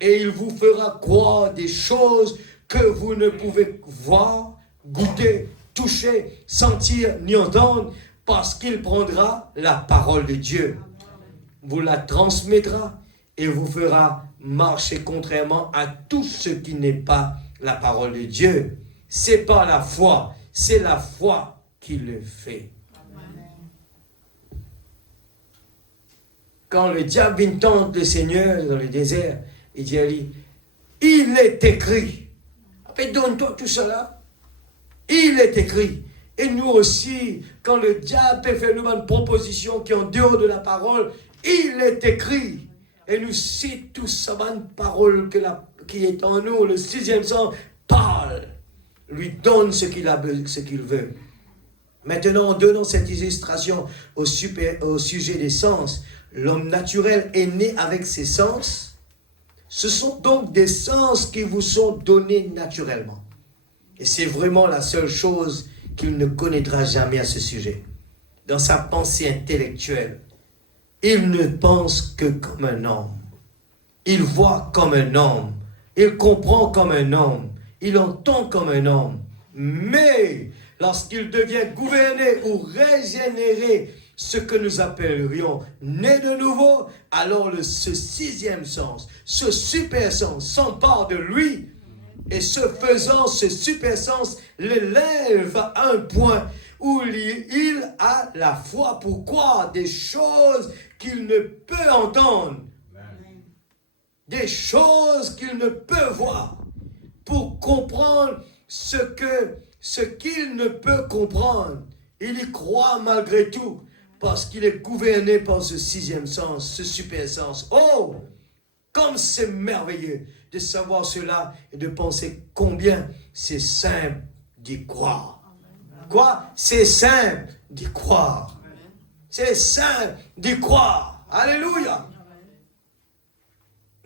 Et il vous fera croire des choses que vous ne pouvez voir, goûter, toucher, sentir, ni entendre, parce qu'il prendra la parole de Dieu. Vous la transmettra et vous fera marcher contrairement à tout ce qui n'est pas la parole de Dieu. C'est pas la foi, c'est la foi qui le fait. Quand le diable vient tenter le Seigneur dans le désert, il dit à lui, il est écrit. Mais donne-toi tout cela. Il est écrit. Et nous aussi, quand le diable fait nous une proposition qui est en dehors de la parole, il est écrit. Et nous cite tout ça, une parole qui est en nous. Le 6e sens parle, lui donne ce qu'il veut. Maintenant, en donnant cette illustration au sujet des sens, l'homme naturel est né avec ses sens. Ce sont donc des sens qui vous sont donnés naturellement. Et c'est vraiment la seule chose qu'il ne connaîtra jamais à ce sujet. Dans sa pensée intellectuelle, il ne pense que comme un homme. Il voit comme un homme. Il comprend comme un homme. Il entend comme un homme. Mais lorsqu'il devient gouverné ou régénéré, ce que nous appellerions né de nouveau, alors ce sixième sens, ce super sens s'empare de lui, et ce faisant, ce super sens l'élève à un point où il a la foi pour croire des choses qu'il ne peut entendre, des choses qu'il ne peut voir, pour comprendre ce qu'il ne peut comprendre. Il y croit malgré tout, parce qu'il est gouverné par ce sixième sens, ce super sens. Oh, comme c'est merveilleux de savoir cela et de penser combien c'est simple d'y croire. Quoi? C'est simple d'y croire. C'est simple d'y croire. Alléluia.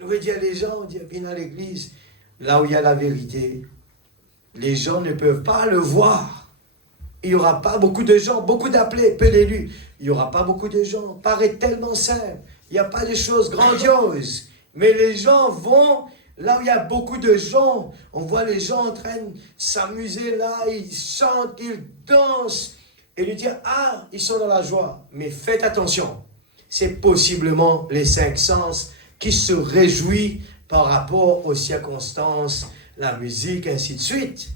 On veut dire les gens, on dit, viens à l'église, là où il y a la vérité. Les gens ne peuvent pas le voir. Il n'y aura pas beaucoup de gens, beaucoup d'appelés, peu d'élus. Il n'y aura pas beaucoup de gens. Paraît tellement simple. Il n'y a pas de choses grandioses. Mais les gens vont là où il y a beaucoup de gens. On voit les gens en train de s'amuser là. Ils chantent, ils dansent. Et lui dire, ah, ils sont dans la joie. Mais faites attention. C'est possiblement les cinq sens qui se réjouissent par rapport aux circonstances, la musique, ainsi de suite.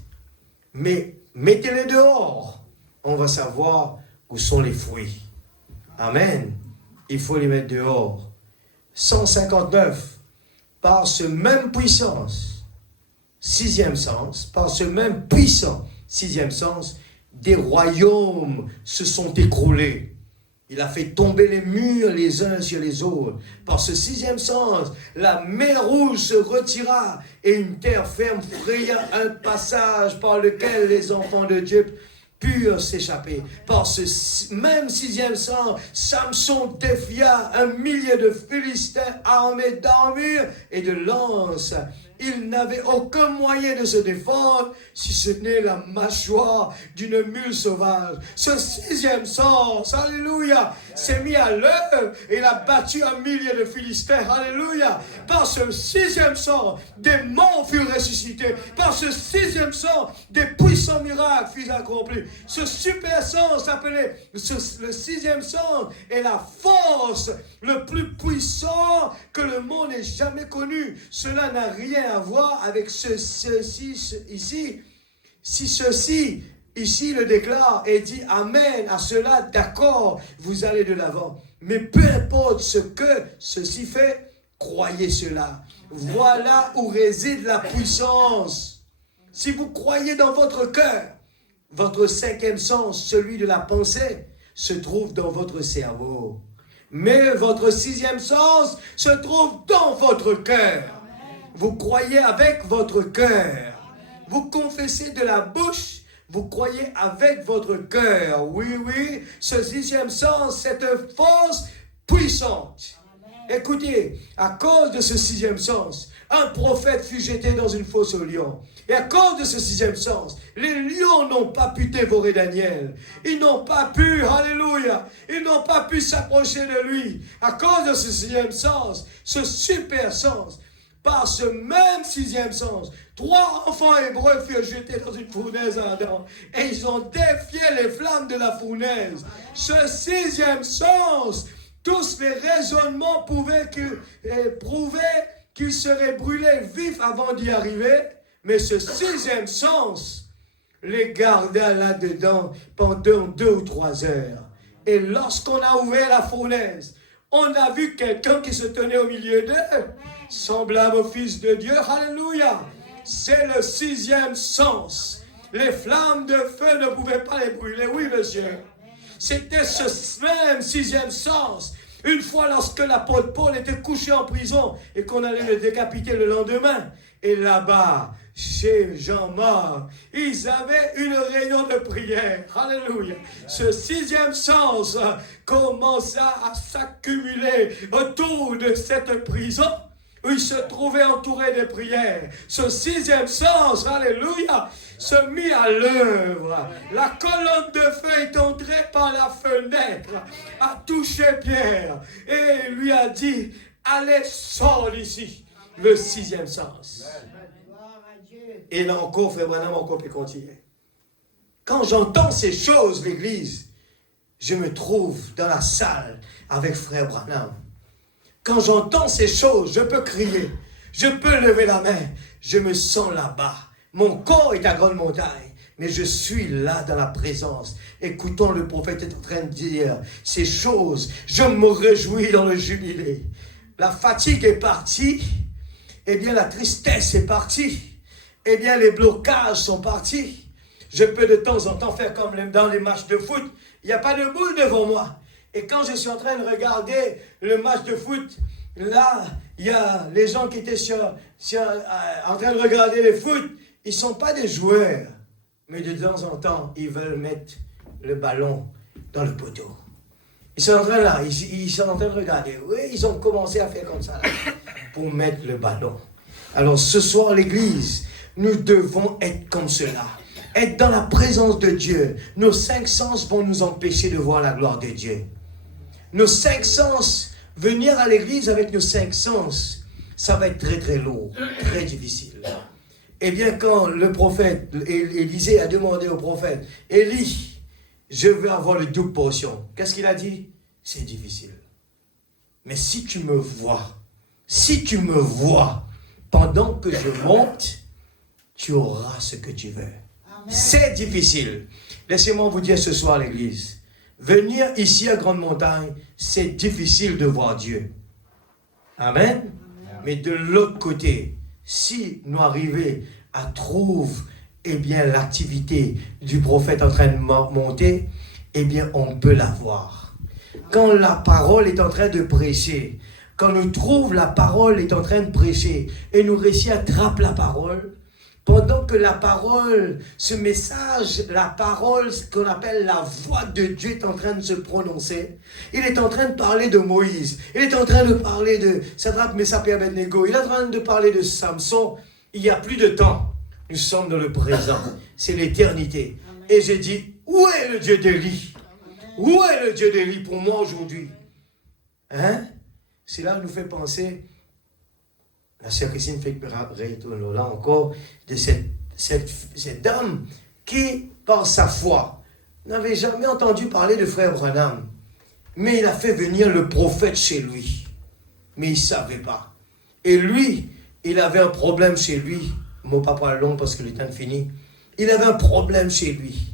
Mais mettez-les dehors. On va savoir où sont les fruits. Amen. Il faut les mettre dehors. 159. Par ce même puissance, sixième sens, par ce même puissant sixième sens, des royaumes se sont écroulés. Il a fait tomber les murs les uns sur les autres. Par ce sixième sens, la mer rouge se retira et une terre ferme fraya un passage par lequel les enfants de Dieu purent s'échapper. Par ce même sixième sens, Samson défia 1 000 de Philistins armés d'armure et de lances. Il n'avait aucun moyen de se défendre, si ce n'est la mâchoire d'une mule sauvage. Ce sixième sens, alléluia, s'est mis à l'œuvre et il a battu 1 000 de Philistins, alléluia. Par ce sixième sens, des morts furent ressuscités. Par ce sixième sens, des puissants miracles furent accomplis. Ce super sens appelé le sixième sens est la force le plus puissant que le monde ait jamais connu. Cela n'a rien à voir avec ceci ici. Si ceci ici le déclare et dit amen à cela, d'accord, vous allez de l'avant. Mais peu importe ce que ceci fait, croyez cela. Voilà où réside la puissance. Si vous croyez dans votre cœur, votre cinquième sens, celui de la pensée, se trouve dans votre cerveau. Mais votre sixième sens se trouve dans votre cœur. Vous croyez avec votre cœur. Vous confessez de la bouche, vous croyez avec votre cœur. Oui, oui, ce sixième sens, cette force puissante. Écoutez, à cause de ce sixième sens, un prophète fut jeté dans une fosse aux lions. Et à cause de ce sixième sens, les lions n'ont pas pu dévorer Daniel. Ils n'ont pas pu, alléluia, ils n'ont pas pu s'approcher de lui. À cause de ce sixième sens, ce super sens, par ce même sixième sens, 3 enfants hébreux furent jetés dans une fournaise ardente. Et ils ont défié les flammes de la fournaise. Ce sixième sens, tous les raisonnements prouvaient qu'ils seraient brûlés vifs avant d'y arriver. Mais ce sixième sens les garda là-dedans pendant 2 ou 3 heures. Et lorsqu'on a ouvert la fournaise, on a vu quelqu'un qui se tenait au milieu d'eux, semblable au Fils de Dieu. Alléluia! C'est le sixième sens. Les flammes de feu ne pouvaient pas les brûler. Oui, monsieur. C'était ce même sixième sens. Une fois lorsque l'apôtre Paul était couché en prison et qu'on allait le décapiter le lendemain, et là-bas, chez Jean-Marc, ils avaient une réunion de prière. Alléluia. Ce sixième sens commença à s'accumuler autour de cette prison où il se trouvait entouré de prières. Ce sixième sens, alléluia, se mit à l'œuvre. La colonne de feu est entrée par la fenêtre, a touché Pierre et lui a dit, allez, sors d'ici. Le sixième sens. Et là encore, frère Branham, encore peut continuer. Quand j'entends ces choses, l'Église, je me trouve dans la salle avec Frère Branham. Quand j'entends ces choses, je peux crier, je peux lever la main, je me sens là-bas. Mon corps est à grande montagne, mais je suis là dans la présence. Écoutons, le prophète est en train de dire ces choses, je me réjouis dans le jubilé. La fatigue est partie, eh bien la tristesse est partie, eh bien les blocages sont partis. Je peux de temps en temps faire comme dans les matchs de foot. Il n'y a pas de boule devant moi. Et quand je suis en train de regarder le match de foot, là, il y a les gens qui étaient en train de regarder le foot. Ils ne sont pas des joueurs. Mais de temps en temps, ils veulent mettre le ballon dans le poteau. Ils sont en train là, ils sont en train de regarder. Oui, ils ont commencé à faire comme ça là, pour mettre le ballon. Alors ce soir, l'Église, nous devons être comme cela. Être dans la présence de Dieu. Nos 5 sens vont nous empêcher de voir la gloire de Dieu. Nos 5 sens, venir à l'église avec nos 5 sens, ça va être très très lourd, très difficile. Eh bien, quand le prophète, Élisée a demandé au prophète, Élie, je veux avoir le double portion. Qu'est-ce qu'il a dit? C'est difficile. Mais si tu me vois pendant que je monte, tu auras ce que tu veux. C'est difficile. Laissez-moi vous dire ce soir, l'église. Venir ici à Grande Montagne, c'est difficile de voir Dieu. Amen. Mais de l'autre côté, si nous arrivons à trouver, eh bien, l'activité du prophète en train de monter, eh bien, on peut la voir. Quand la parole est en train de prêcher, quand nous trouvons la parole est en train de prêcher, et nous réussissons à attraper la parole, pendant que la parole, ce message, la parole, ce qu'on appelle la voix de Dieu est en train de se prononcer. Il est en train de parler de Moïse. Il est en train de parler de Shadrach, Meshach et Abednego. Il est en train de parler de Samson. Il n'y a plus de temps. Nous sommes dans le présent. C'est l'éternité. Et j'ai dit, où est le Dieu d'Élie? Où est le Dieu d'Élie pour moi aujourd'hui? Hein? Cela nous fait penser... La sœur Christine fait là encore de cette dame qui, par sa foi, n'avait jamais entendu parler de frère Branham. Mais il a fait venir le prophète chez lui. Mais il ne savait pas. Et lui, il avait un problème chez lui. Mon papa long parce que le temps est fini. Il avait un problème chez lui.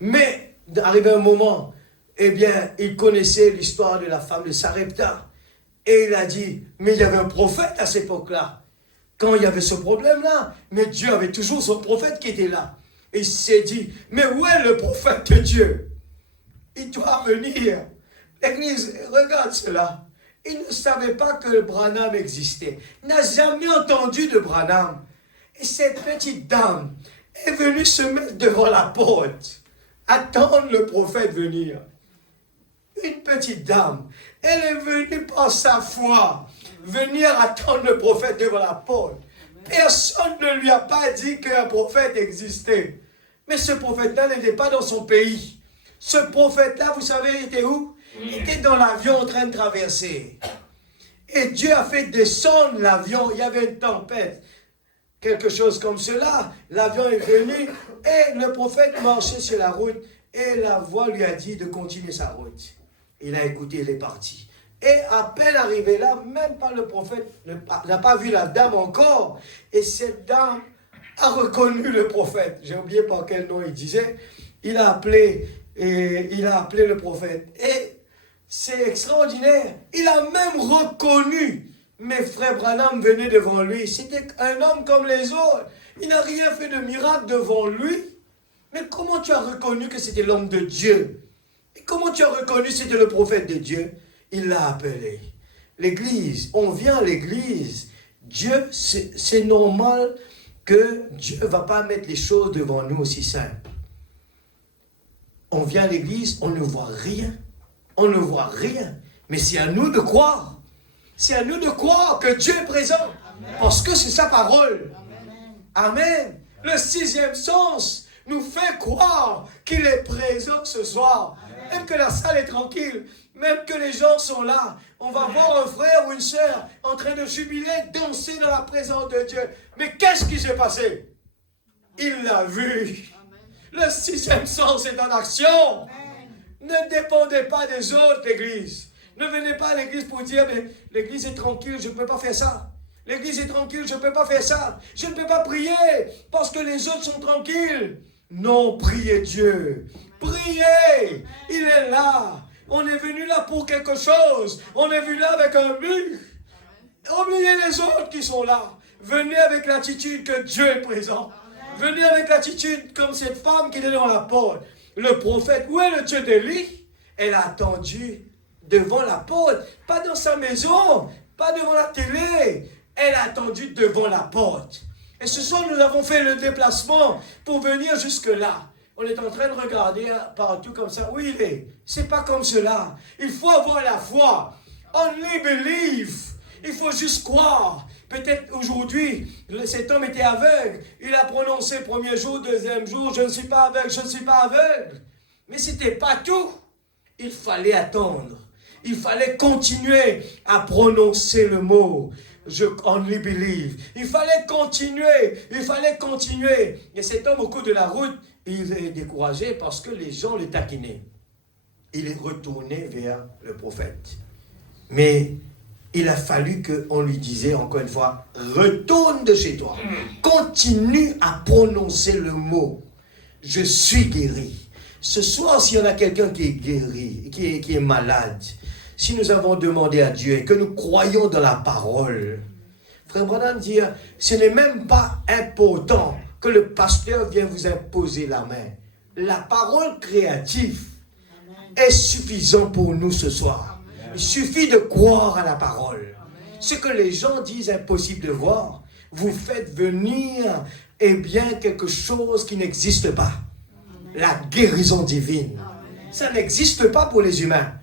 Mais, arrivé un moment, eh bien, il connaissait l'histoire de la femme de Sarepta. Et il a dit, mais il y avait un prophète à cette époque-là. Quand il y avait ce problème-là, mais Dieu avait toujours son prophète qui était là. Et il s'est dit, mais où est le prophète de Dieu? Il doit venir. L'église, regarde cela. Il ne savait pas que Branham existait. Il n'a jamais entendu de Branham. Et cette petite dame est venue se mettre devant la porte, attendre le prophète venir. Une petite dame, elle est venue par sa foi, venir attendre le prophète devant la porte. Personne ne lui a pas dit qu'un prophète existait. Mais ce prophète-là n'était pas dans son pays. Ce prophète-là, vous savez, il était où? Il était dans l'avion en train de traverser. Et Dieu a fait descendre l'avion, il y avait une tempête. Quelque chose comme cela, l'avion est venu et le prophète marchait sur la route et la voix lui a dit de continuer sa route. Il a écouté, il est parti. Et à peine arrivé là, même pas le prophète n'a pas vu la dame encore. Et cette dame a reconnu le prophète. J'ai oublié par quel nom il disait. Il a appelé le prophète. Et c'est extraordinaire. Il a même reconnu. Mes frères Branham venaient devant lui. C'était un homme comme les autres. Il n'a rien fait de miracle devant lui. Mais comment tu as reconnu que c'était l'homme de Dieu? Et comment tu as reconnu que c'était le prophète de Dieu? Il l'a appelé. L'église, on vient à l'église. Dieu, c'est normal que Dieu ne va pas mettre les choses devant nous aussi simples. On vient à l'église, on ne voit rien. On ne voit rien. Mais c'est à nous de croire. C'est à nous de croire que Dieu est présent. Amen. Parce que c'est sa parole. Amen. Amen. Le 6e sens nous fait croire qu'il est présent ce soir. Amen. Même que la salle est tranquille, même que les gens sont là, on va voir un frère ou une sœur en train de jubiler, danser dans la présence de Dieu. Mais qu'est-ce qui s'est passé? Il l'a vu. Le sixième sens est en action. Ne dépendez pas des autres, l'Église. Ne venez pas à l'Église pour dire, mais l'Église est tranquille, je ne peux pas faire ça. L'Église est tranquille, je ne peux pas faire ça. Je ne peux pas prier parce que les autres sont tranquilles. Non, priez Dieu. Priez. Il est là. On est venu là pour quelque chose. On est venu là avec un but. Oubliez les autres qui sont là. Venez avec l'attitude que Dieu est présent. Venez avec l'attitude comme cette femme qui est dans la porte. Le prophète, où est le Dieu d'Élie? Elle a attendu devant la porte, pas dans sa maison, pas devant la télé. Elle a attendu devant la porte. Et ce soir, nous avons fait le déplacement pour venir jusque-là. On est en train de regarder partout comme ça. Où il est? C'est pas comme cela. Il faut avoir la foi. Only believe. Il faut juste croire. Peut-être aujourd'hui, cet homme était aveugle. Il a prononcé premier jour, deuxième jour, je ne suis pas aveugle, je ne suis pas aveugle. Mais ce n'était pas tout. Il fallait attendre. Il fallait continuer à prononcer le mot. Je only believe. Il fallait continuer. Il fallait continuer. Et cet homme, au cours de la route, il est découragé parce que les gens le taquinaient. Il est retourné vers le prophète. Mais il a fallu qu'on lui dise encore une fois, retourne de chez toi. Continue à prononcer le mot. Je suis guéri. Ce soir, s'il y en a quelqu'un qui est guéri, qui est malade, si nous avons demandé à Dieu et que nous croyons dans la parole, Frère Branham dit, ce n'est même pas important que le pasteur vienne vous imposer la main. La parole créative est suffisante pour nous ce soir. Il suffit de croire à la parole. Ce que les gens disent impossible de voir, vous faites venir, eh bien, quelque chose qui n'existe pas. La guérison divine. Ça n'existe pas pour les humains.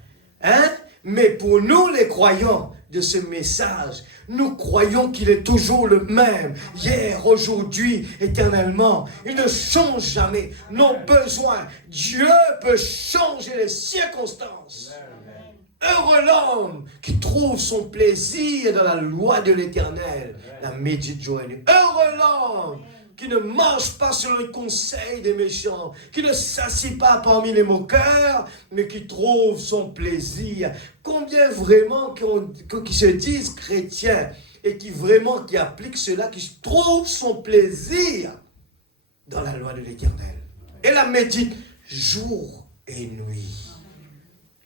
Hein? Mais pour nous, les croyants de ce message, nous croyons qu'il est toujours le même. Hier, aujourd'hui, éternellement. Il ne change jamais. Nos besoins. Dieu peut changer les circonstances. Heureux l'homme qui trouve son plaisir dans la loi de l'Éternel. La médite jour et nuit. Heureux l'homme qui ne marche pas selon le conseil des méchants, qui ne s'assied pas parmi les moqueurs, mais qui trouve son plaisir. Combien vraiment qui se disent chrétiens et qui appliquent cela, qui trouvent son plaisir dans la loi de l'Éternel. Et la médite jour et nuit.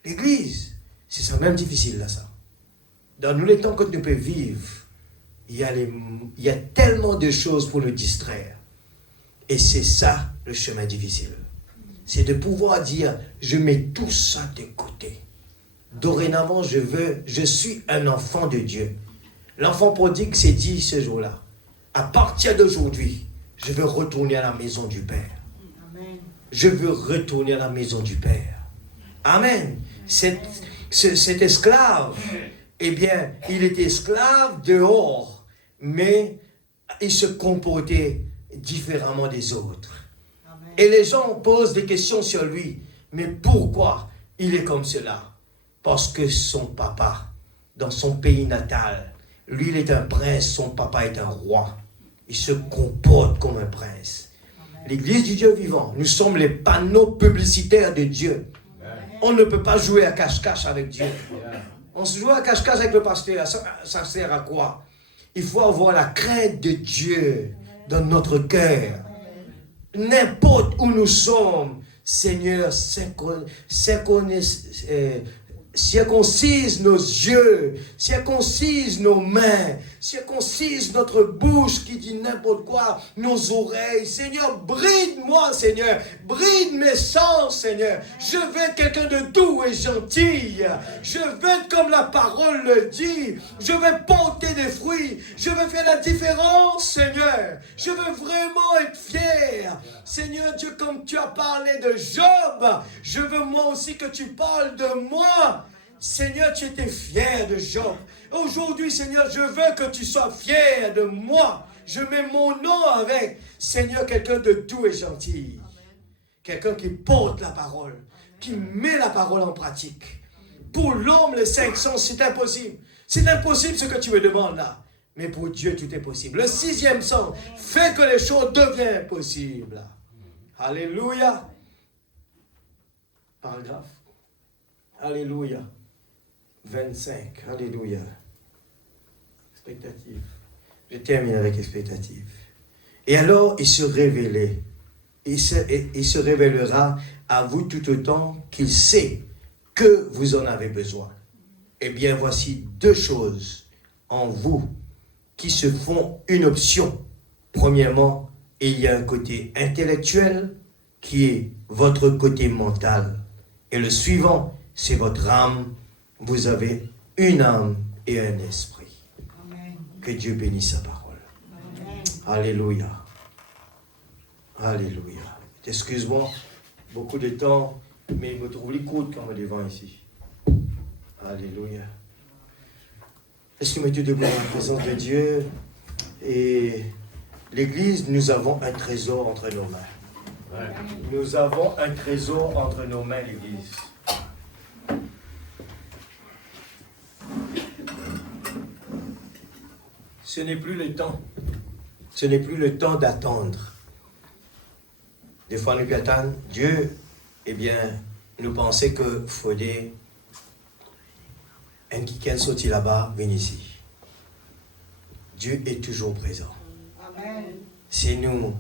L'Église, c'est ça même difficile là ça. Dans nous les temps que nous pouvons vivre, il y a tellement de choses pour nous distraire. Et c'est ça le chemin difficile. C'est de pouvoir dire, je mets tout ça de côté. Dorénavant, je suis un enfant de Dieu. L'enfant prodigue s'est dit ce jour-là, à partir d'aujourd'hui, je veux retourner à la maison du Père. Amen. Je veux retourner à la maison du Père. Amen. Cet esclave, eh bien, il était esclave dehors, mais il se comportait différemment des autres. Amen. Et les gens posent des questions sur lui. Mais pourquoi il est comme cela? Parce que son papa, dans son pays natal, lui il est un prince, son papa est un roi. Il se comporte comme un prince. Amen. L'Église du Dieu vivant, nous sommes les panneaux publicitaires de Dieu. Amen. On ne peut pas jouer à cache-cache avec Dieu. Amen. On se joue à cache-cache avec le pasteur. Ça sert à quoi? Il faut avoir la crainte de Dieu dans notre cœur. N'importe où nous sommes, Seigneur, circoncise nos yeux, circoncise nos mains, circoncise notre bouche qui dit n'importe quoi, nos oreilles. Seigneur, bride-moi, Seigneur, bride mes sens, Seigneur. Je veux être quelqu'un de doux et gentil. Je veux être comme la parole le dit. Je veux porter des fruits. Je veux faire la différence, Seigneur. Je veux vraiment être fier. Seigneur Dieu, comme tu as parlé de Job, je veux moi aussi que tu parles de moi. Seigneur, tu étais fier de Job. Aujourd'hui, Seigneur, je veux que tu sois fier de moi. Je mets mon nom avec. Seigneur, quelqu'un de doux et gentil. Quelqu'un qui porte la parole, qui met la parole en pratique. Pour l'homme, les 5 sens, c'est impossible. C'est impossible ce que tu me demandes là. Mais pour Dieu, tout est possible. Le 6e sens fait que les choses deviennent possibles. Alléluia. Paragraphe. Alléluia. 25. Alléluia. Expectative. Je termine avec expectative. Et alors, il se révélait. Il se révélera à vous tout autant qu'il sait que vous en avez besoin. Eh bien, voici deux choses en vous qui se font une option. Premièrement, il y a un côté intellectuel qui est votre côté mental. Et le suivant, c'est votre âme. Vous avez une âme et un esprit. Amen. Que Dieu bénisse sa parole. Amen. Alléluia. Alléluia. Excuse-moi, beaucoup de temps, mais il me trouve les côtes quand même devant ici. Alléluia. Est-ce que mettez debout en présence de Dieu? Et l'Église, nous avons un trésor entre nos mains. Ouais. Nous avons un trésor entre nos mains, l'Église. Ce n'est plus le temps. Ce n'est plus le temps d'attendre. Des fois, nous attendons Dieu, eh bien, nous pensons que faudrait un qui sorti là-bas, vienne ici. Dieu est toujours présent. Amen. C'est nous,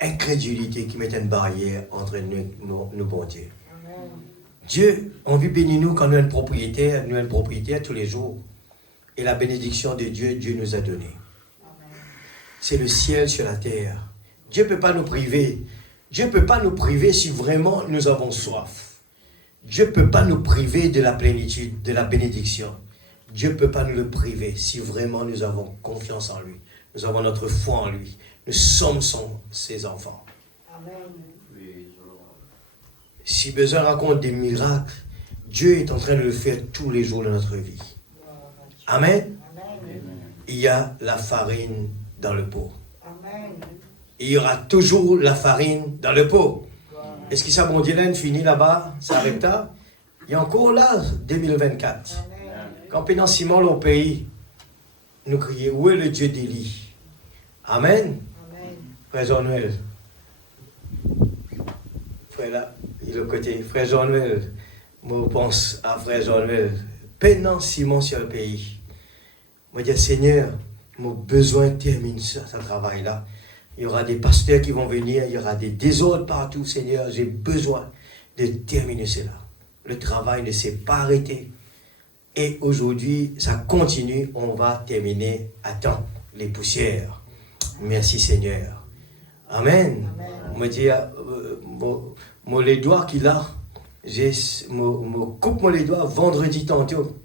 incrédulité, qui met une barrière entre nos bons dieux. Amen. Dieu, on veut bénir nous quand nous sommes propriétaires tous les jours. Et la bénédiction de Dieu, Dieu nous a donné. C'est le ciel sur la terre. Dieu ne peut pas nous priver. Dieu ne peut pas nous priver si vraiment nous avons soif. Dieu ne peut pas nous priver de la plénitude, de la bénédiction. Dieu ne peut pas nous le priver si vraiment nous avons confiance en lui. Nous avons notre foi en lui. Nous sommes ses enfants. Amen. Si besoin raconte des miracles, Dieu est en train de le faire tous les jours de notre vie. Amen. Amen. Il y a la farine dans le pot. Amen. Il y aura toujours la farine dans le pot. Est-ce que ça, mon Dieu, là, fini là-bas, ça arrête là? Il y a encore là, 2024. Amen. Quand pendant Simon, au pays, nous crions, où est le Dieu d'Élie? Amen. Amen. Frère Jean-Noël. Frère là, il est au côté. Frère Jean-Noël, moi, je pense à Frère Jean-Noël. Pendant Simon sur le pays, moi, je dis, Seigneur, mon besoin termine ce travail-là. Il y aura des pasteurs qui vont venir, il y aura des désordres partout, Seigneur. J'ai besoin de terminer cela. Le travail ne s'est pas arrêté. Et aujourd'hui, ça continue. On va terminer à temps les poussières. Merci, Seigneur. Amen. Amen. Moi, je dis, moi, les doigts qu'il a, coupe-moi les doigts vendredi tantôt.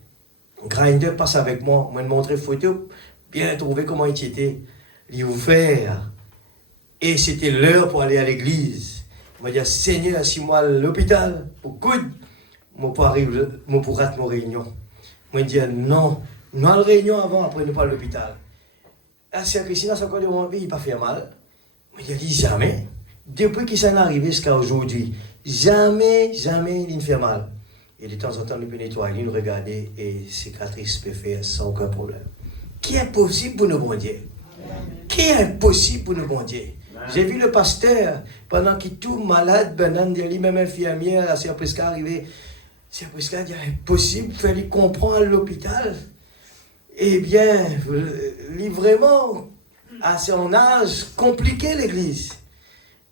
Grinder passe avec moi. Moi, me montrer photo, bien trouver comment il était. Il est ouvert. Et c'était l'heure pour aller à l'église. Moi, je dis, Seigneur, si moi à l'hôpital, pour coude, moi pour arriver, moi pour rater mon réunion. Moi, je dis, non, nous allons à la réunion avant, après nous pas à l'hôpital. La sœur Christine, ça quoi de mon vie, il pas fait mal. Moi, je dis, jamais. Depuis qu'il s'en est arrivé jusqu'à aujourd'hui, jamais il ne fait mal. Et de temps en temps, nous peut nettoyer, nous regarder et cicatrices peuvent faire sans aucun problème. Qui est impossible pour nos bons dieux? Qui est impossible pour nos bons dieux? J'ai vu le pasteur, pendant qu'il est tout malade, lui-même infirmière, la sœur Prisca arrivée. La sœur Prisca dit, impossible, il fallait comprendre à l'hôpital. Eh bien, lui vraiment, à son âge, compliqué l'église.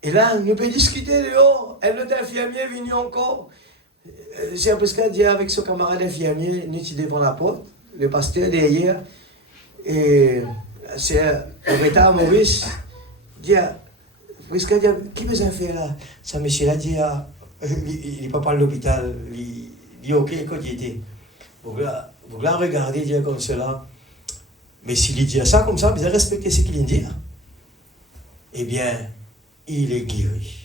Et là, nous pouvons discuter dehors. Elle est infirmière, venue encore. Sœur Prisca dit avec son camarade infirmier, nous étions devant la porte, le pasteur derrière. Et la sœur Aureta Maurice dit, Prisca dit, qui besoin faire là? Ça, monsieur là dit, il n'est pas par l'hôpital, il dit, ok, quand il était. Vous la regardez, dire comme cela. Mais s'il dit ça comme ça, vous allez respecter ce qu'il dit. Eh bien, il est guéri.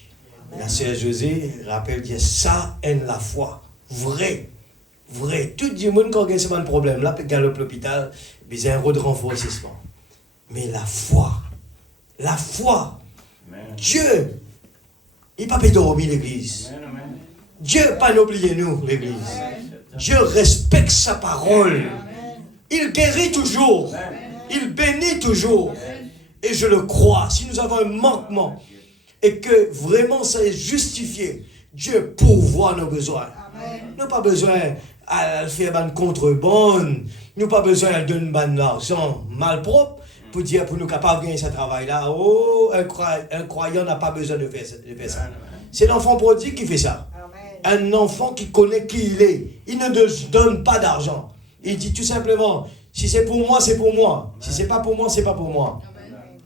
La sœur José rappelle, dit, ça est la foi. Vrai. Tout le monde, quand il y a un problème, là, peut galoper à l'hôpital, il y a un rôle de renforcement. Mais la foi. Amen. Dieu, il n'a pas dormir l'église. Amen. Dieu n'a pas oublié nous, l'église. Dieu respecte sa parole. Il guérit toujours. Il bénit toujours. Et je le crois. Si nous avons un manquement, et que vraiment ça est justifié, Dieu pourvoit nos besoins. Nous n'avons pas besoin de faire une contrebande, nous n'avons pas besoin de donner de l'argent mal propre pour dire pour nous capables de gagner ce travail-là. Oh, un croyant n'a pas besoin de faire ça. C'est l'enfant prodigue qui fait ça. Un enfant qui connaît qui il est. Il ne donne pas d'argent. Il dit tout simplement, si c'est pour moi, c'est pour moi. Si c'est pas pour moi, c'est pas pour moi.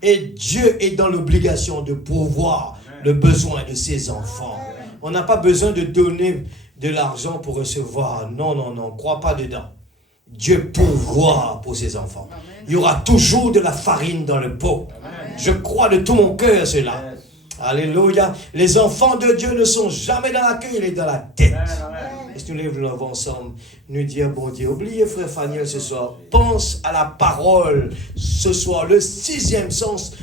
Et Dieu est dans l'obligation de pourvoir le besoin de ses enfants. On n'a pas besoin de donner de l'argent pour recevoir. Non, non, non, crois pas dedans. Dieu pourvoit pour ses enfants. Il y aura toujours de la farine dans le pot. Je crois de tout mon cœur cela. Alléluia. Les enfants de Dieu ne sont jamais dans la queue, il est dans la tête. Est-ce que nous lèvons ensemble, nous dire, bon Dieu, oubliez frère Faniel ce soir, pense à la parole ce soir, le 6e sens,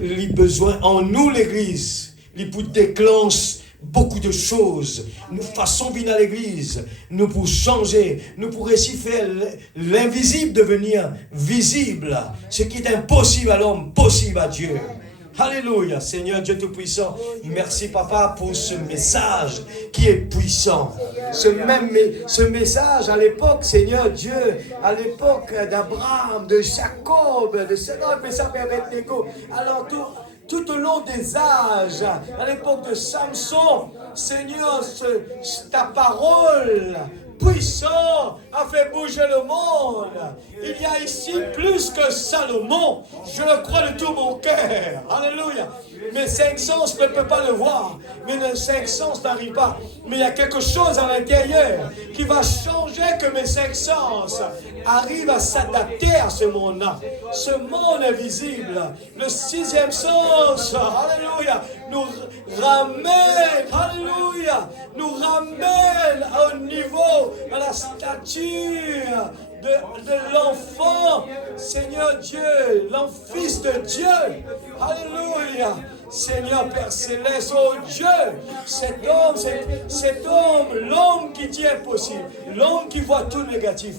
les besoins en nous l'église, les pour déclenche beaucoup de choses. Nous faisons venir à l'église, nous pour changer, nous pour réussir faire l'invisible devenir visible, ce qui est impossible à l'homme, possible à Dieu. Alléluia, Seigneur Dieu Tout-Puissant, merci Papa pour ce message qui est puissant. Ce message à l'époque, Seigneur Dieu, à l'époque d'Abraham, de Jacob, de Seigneur, alors tout au long des âges, à l'époque de Samson, Seigneur, ta parole puissant a fait bouger le monde. Il y a ici plus que Salomon. Je le crois de tout mon cœur. Alléluia. Mes 5 sens ne peuvent pas le voir. Mais les 5 sens n'arrivent pas. Mais il y a quelque chose à l'intérieur qui va changer que mes 5 sens arrivent à s'adapter à ce monde-là. Ce monde invisible. Le 6e sens. Alléluia. Nous ramène. Alléluia. Nous ramène au niveau, à la stature de l'enfant, Seigneur Dieu, l'enfant de Dieu. Alléluia. Seigneur Père Céleste, oh Dieu, cet homme, l'homme qui dit impossible, l'homme qui voit tout négatif.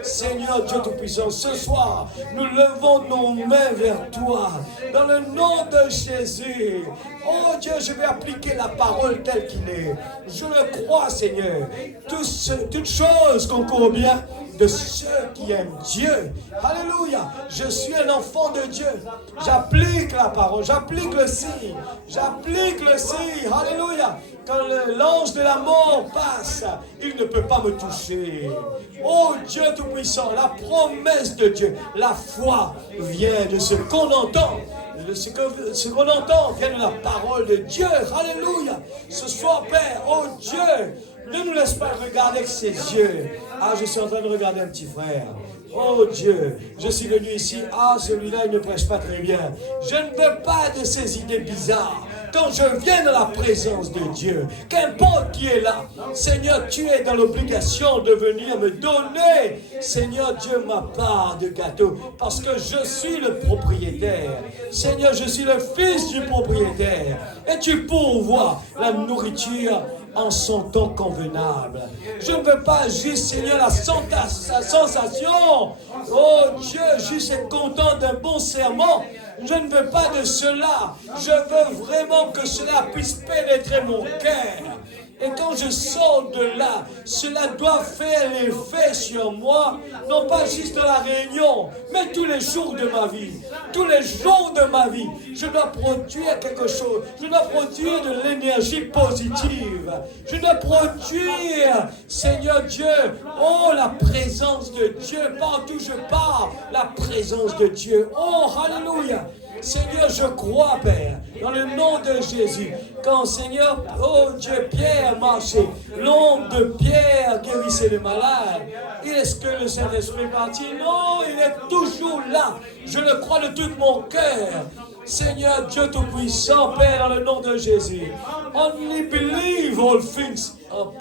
Seigneur Dieu Tout-Puissant, ce soir, nous levons nos mains vers toi, dans le nom de Jésus. Oh Dieu, je vais appliquer la parole telle qu'il est. Je le crois, Seigneur. Toutes choses concourent bien de ceux qui aiment Dieu. Alléluia. Je suis un enfant de Dieu. J'applique la parole, j'applique le signe. J'applique le signe. Alléluia. Quand l'ange de la mort passe, il ne peut pas me toucher. Oh Dieu Tout-Puissant, la promesse de Dieu, la foi vient de ce qu'on entend. Ce qu'on entend vient de la parole de Dieu. Alléluia. Ce soir, Père, oh Dieu, ne nous laisse pas regarder avec ses yeux. Ah, je suis en train de regarder un petit frère. Oh Dieu, je suis venu ici. Ah, celui-là, il ne prêche pas très bien. Je ne veux pas de ces idées bizarres. Quand je viens dans la présence de Dieu, qu'importe qui est là, Seigneur, tu es dans l'obligation de venir me donner, Seigneur Dieu, ma part de gâteau, parce que je suis le propriétaire. Seigneur, je suis le fils du propriétaire, et tu pourvois la nourriture en son temps convenable. Je ne veux pas juste, Seigneur, la sensation. Oh Dieu, juste être content d'un bon serment. Je ne veux pas de cela. Je veux vraiment que cela puisse pénétrer mon cœur. Et quand je sors de là, cela doit faire l'effet sur moi, non pas juste dans la réunion, mais tous les jours de ma vie. Tous les jours de ma vie, je dois produire quelque chose. Je dois produire de l'énergie positive. Je dois produire, Seigneur Dieu, oh la présence de Dieu. Partout je pars, la présence de Dieu. Oh, alléluia. Seigneur, je crois, Père, dans le nom de Jésus, quand, Seigneur, oh Dieu, Pierre marchait, l'ombre de Pierre guérissait les malades. Est-ce que le Saint-Esprit est parti? Non, il est toujours là. Je le crois de tout mon cœur. Seigneur Dieu Tout-Puissant, Père, dans le nom de Jésus. Only believe all things are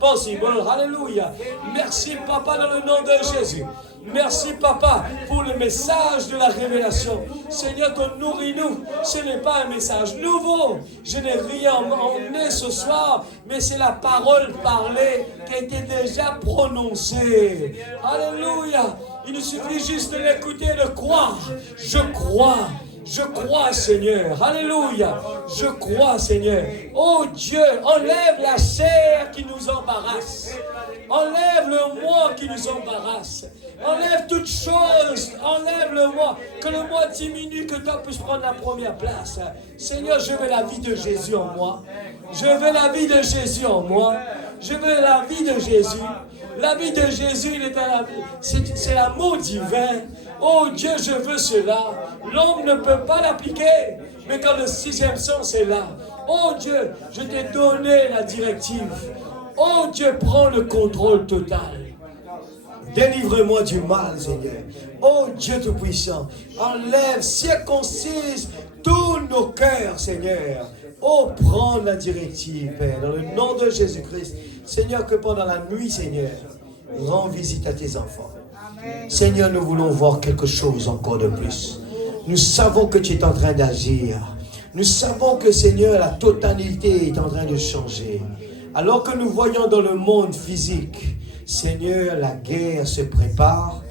possible. Alléluia. Merci, Papa, dans le nom de Jésus. Merci, Papa, pour le message de la révélation. Seigneur, ton nourris-nous. Ce n'est pas un message nouveau. Je n'ai rien emmené ce soir, mais c'est la parole parlée qui a été déjà prononcée. Alléluia. Il nous suffit juste de l'écouter et de croire. Je crois. Je crois, Seigneur. Alléluia. Je crois, Seigneur. Oh Dieu, enlève la chair qui nous embarrasse. Enlève le moi qui nous embarrasse. Enlève toute chose. Enlève le moi. Que le moi diminue, que toi puisses prendre la première place. Seigneur, je veux la vie de Jésus en moi. Je veux la vie de Jésus en moi. Je veux la vie de Jésus. La vie de Jésus, il est dans la vie. C'est l'amour divin. Oh Dieu, je veux cela. L'homme ne peut pas l'appliquer. Mais quand le sixième sens est là. Oh Dieu, je t'ai donné la directive. Oh Dieu, prends le contrôle total. Délivre-moi du mal, Seigneur. Oh Dieu Tout-Puissant, enlève, circoncise tous nos cœurs, Seigneur. Oh, prends la directive, Père, dans le nom de Jésus-Christ. Seigneur, que pendant la nuit, Seigneur, rends visite à tes enfants. Seigneur, nous voulons voir quelque chose encore de plus. Nous savons que tu es en train d'agir. Nous savons que, Seigneur, la totalité est en train de changer. Alors que nous voyons dans le monde physique, Seigneur, la guerre se prépare,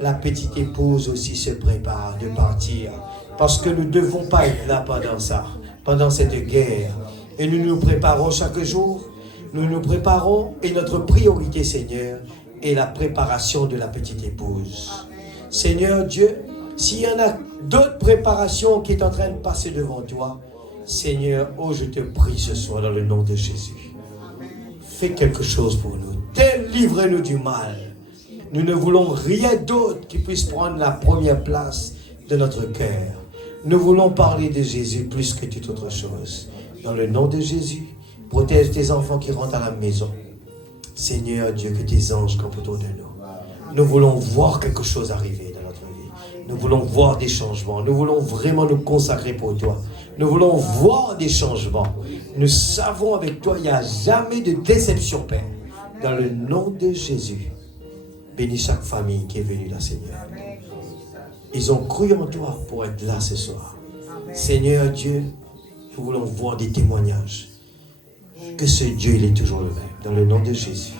la petite épouse aussi se prépare de partir. Parce que nous ne devons pas être là pendant ça, pendant cette guerre. Et nous nous préparons chaque jour, nous nous préparons et notre priorité, Seigneur, est la préparation de la petite épouse. Seigneur Dieu, s'il y en a d'autres préparations qui sont en train de passer devant toi, Seigneur, oh je te prie ce soir dans le nom de Jésus. Fais quelque chose pour nous. Délivre-nous du mal. Nous ne voulons rien d'autre qui puisse prendre la première place de notre cœur. Nous voulons parler de Jésus plus que toute autre chose. Dans le nom de Jésus, protège tes enfants qui rentrent à la maison. Seigneur Dieu, que tes anges campent autour de nous. Nous voulons voir quelque chose arriver dans notre vie. Nous voulons voir des changements. Nous voulons vraiment nous consacrer pour toi. Nous voulons voir des changements. Nous savons avec toi, il n'y a jamais de déception, Père. Dans le nom de Jésus, bénis chaque famille qui est venue là, Seigneur. Ils ont cru en toi pour être là ce soir. Seigneur Dieu, nous voulons voir des témoignages. Que ce Dieu, il est toujours le même. Dans le nom de Jésus.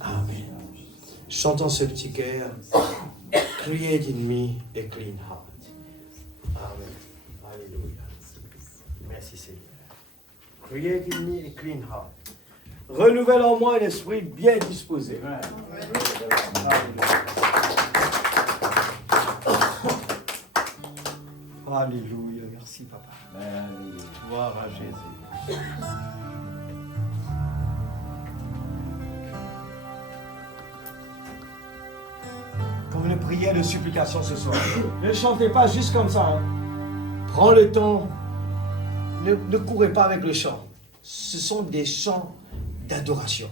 Amen. Chantons ce petit cœur. Create in me a clean heart. Amen. Alléluia. Merci Seigneur. Create in me a clean heart. Renouvelle en moi un esprit bien disposé. Alléluia. Merci Papa. Gloire à Jésus. Comme une prière de supplication ce soir. Ne chantez pas juste comme ça. Hein. Prends le temps. Ne courez pas avec le chant. Ce sont des chants d'adoration.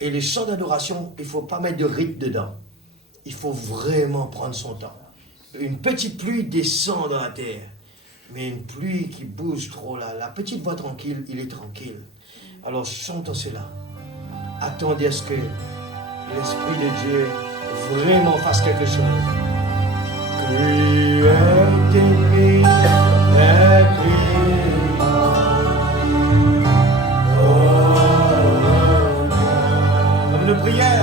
Et les chants d'adoration, il ne faut pas mettre de rythme dedans. Il faut vraiment prendre son temps. Une petite pluie descend dans la terre. Mais une pluie qui bouge trop là. La petite voix tranquille, il est tranquille. Alors chantons cela. Attendez à ce que l'Esprit de Dieu vraiment fasse quelque chose. Create in me a clean heart. Comme une prière.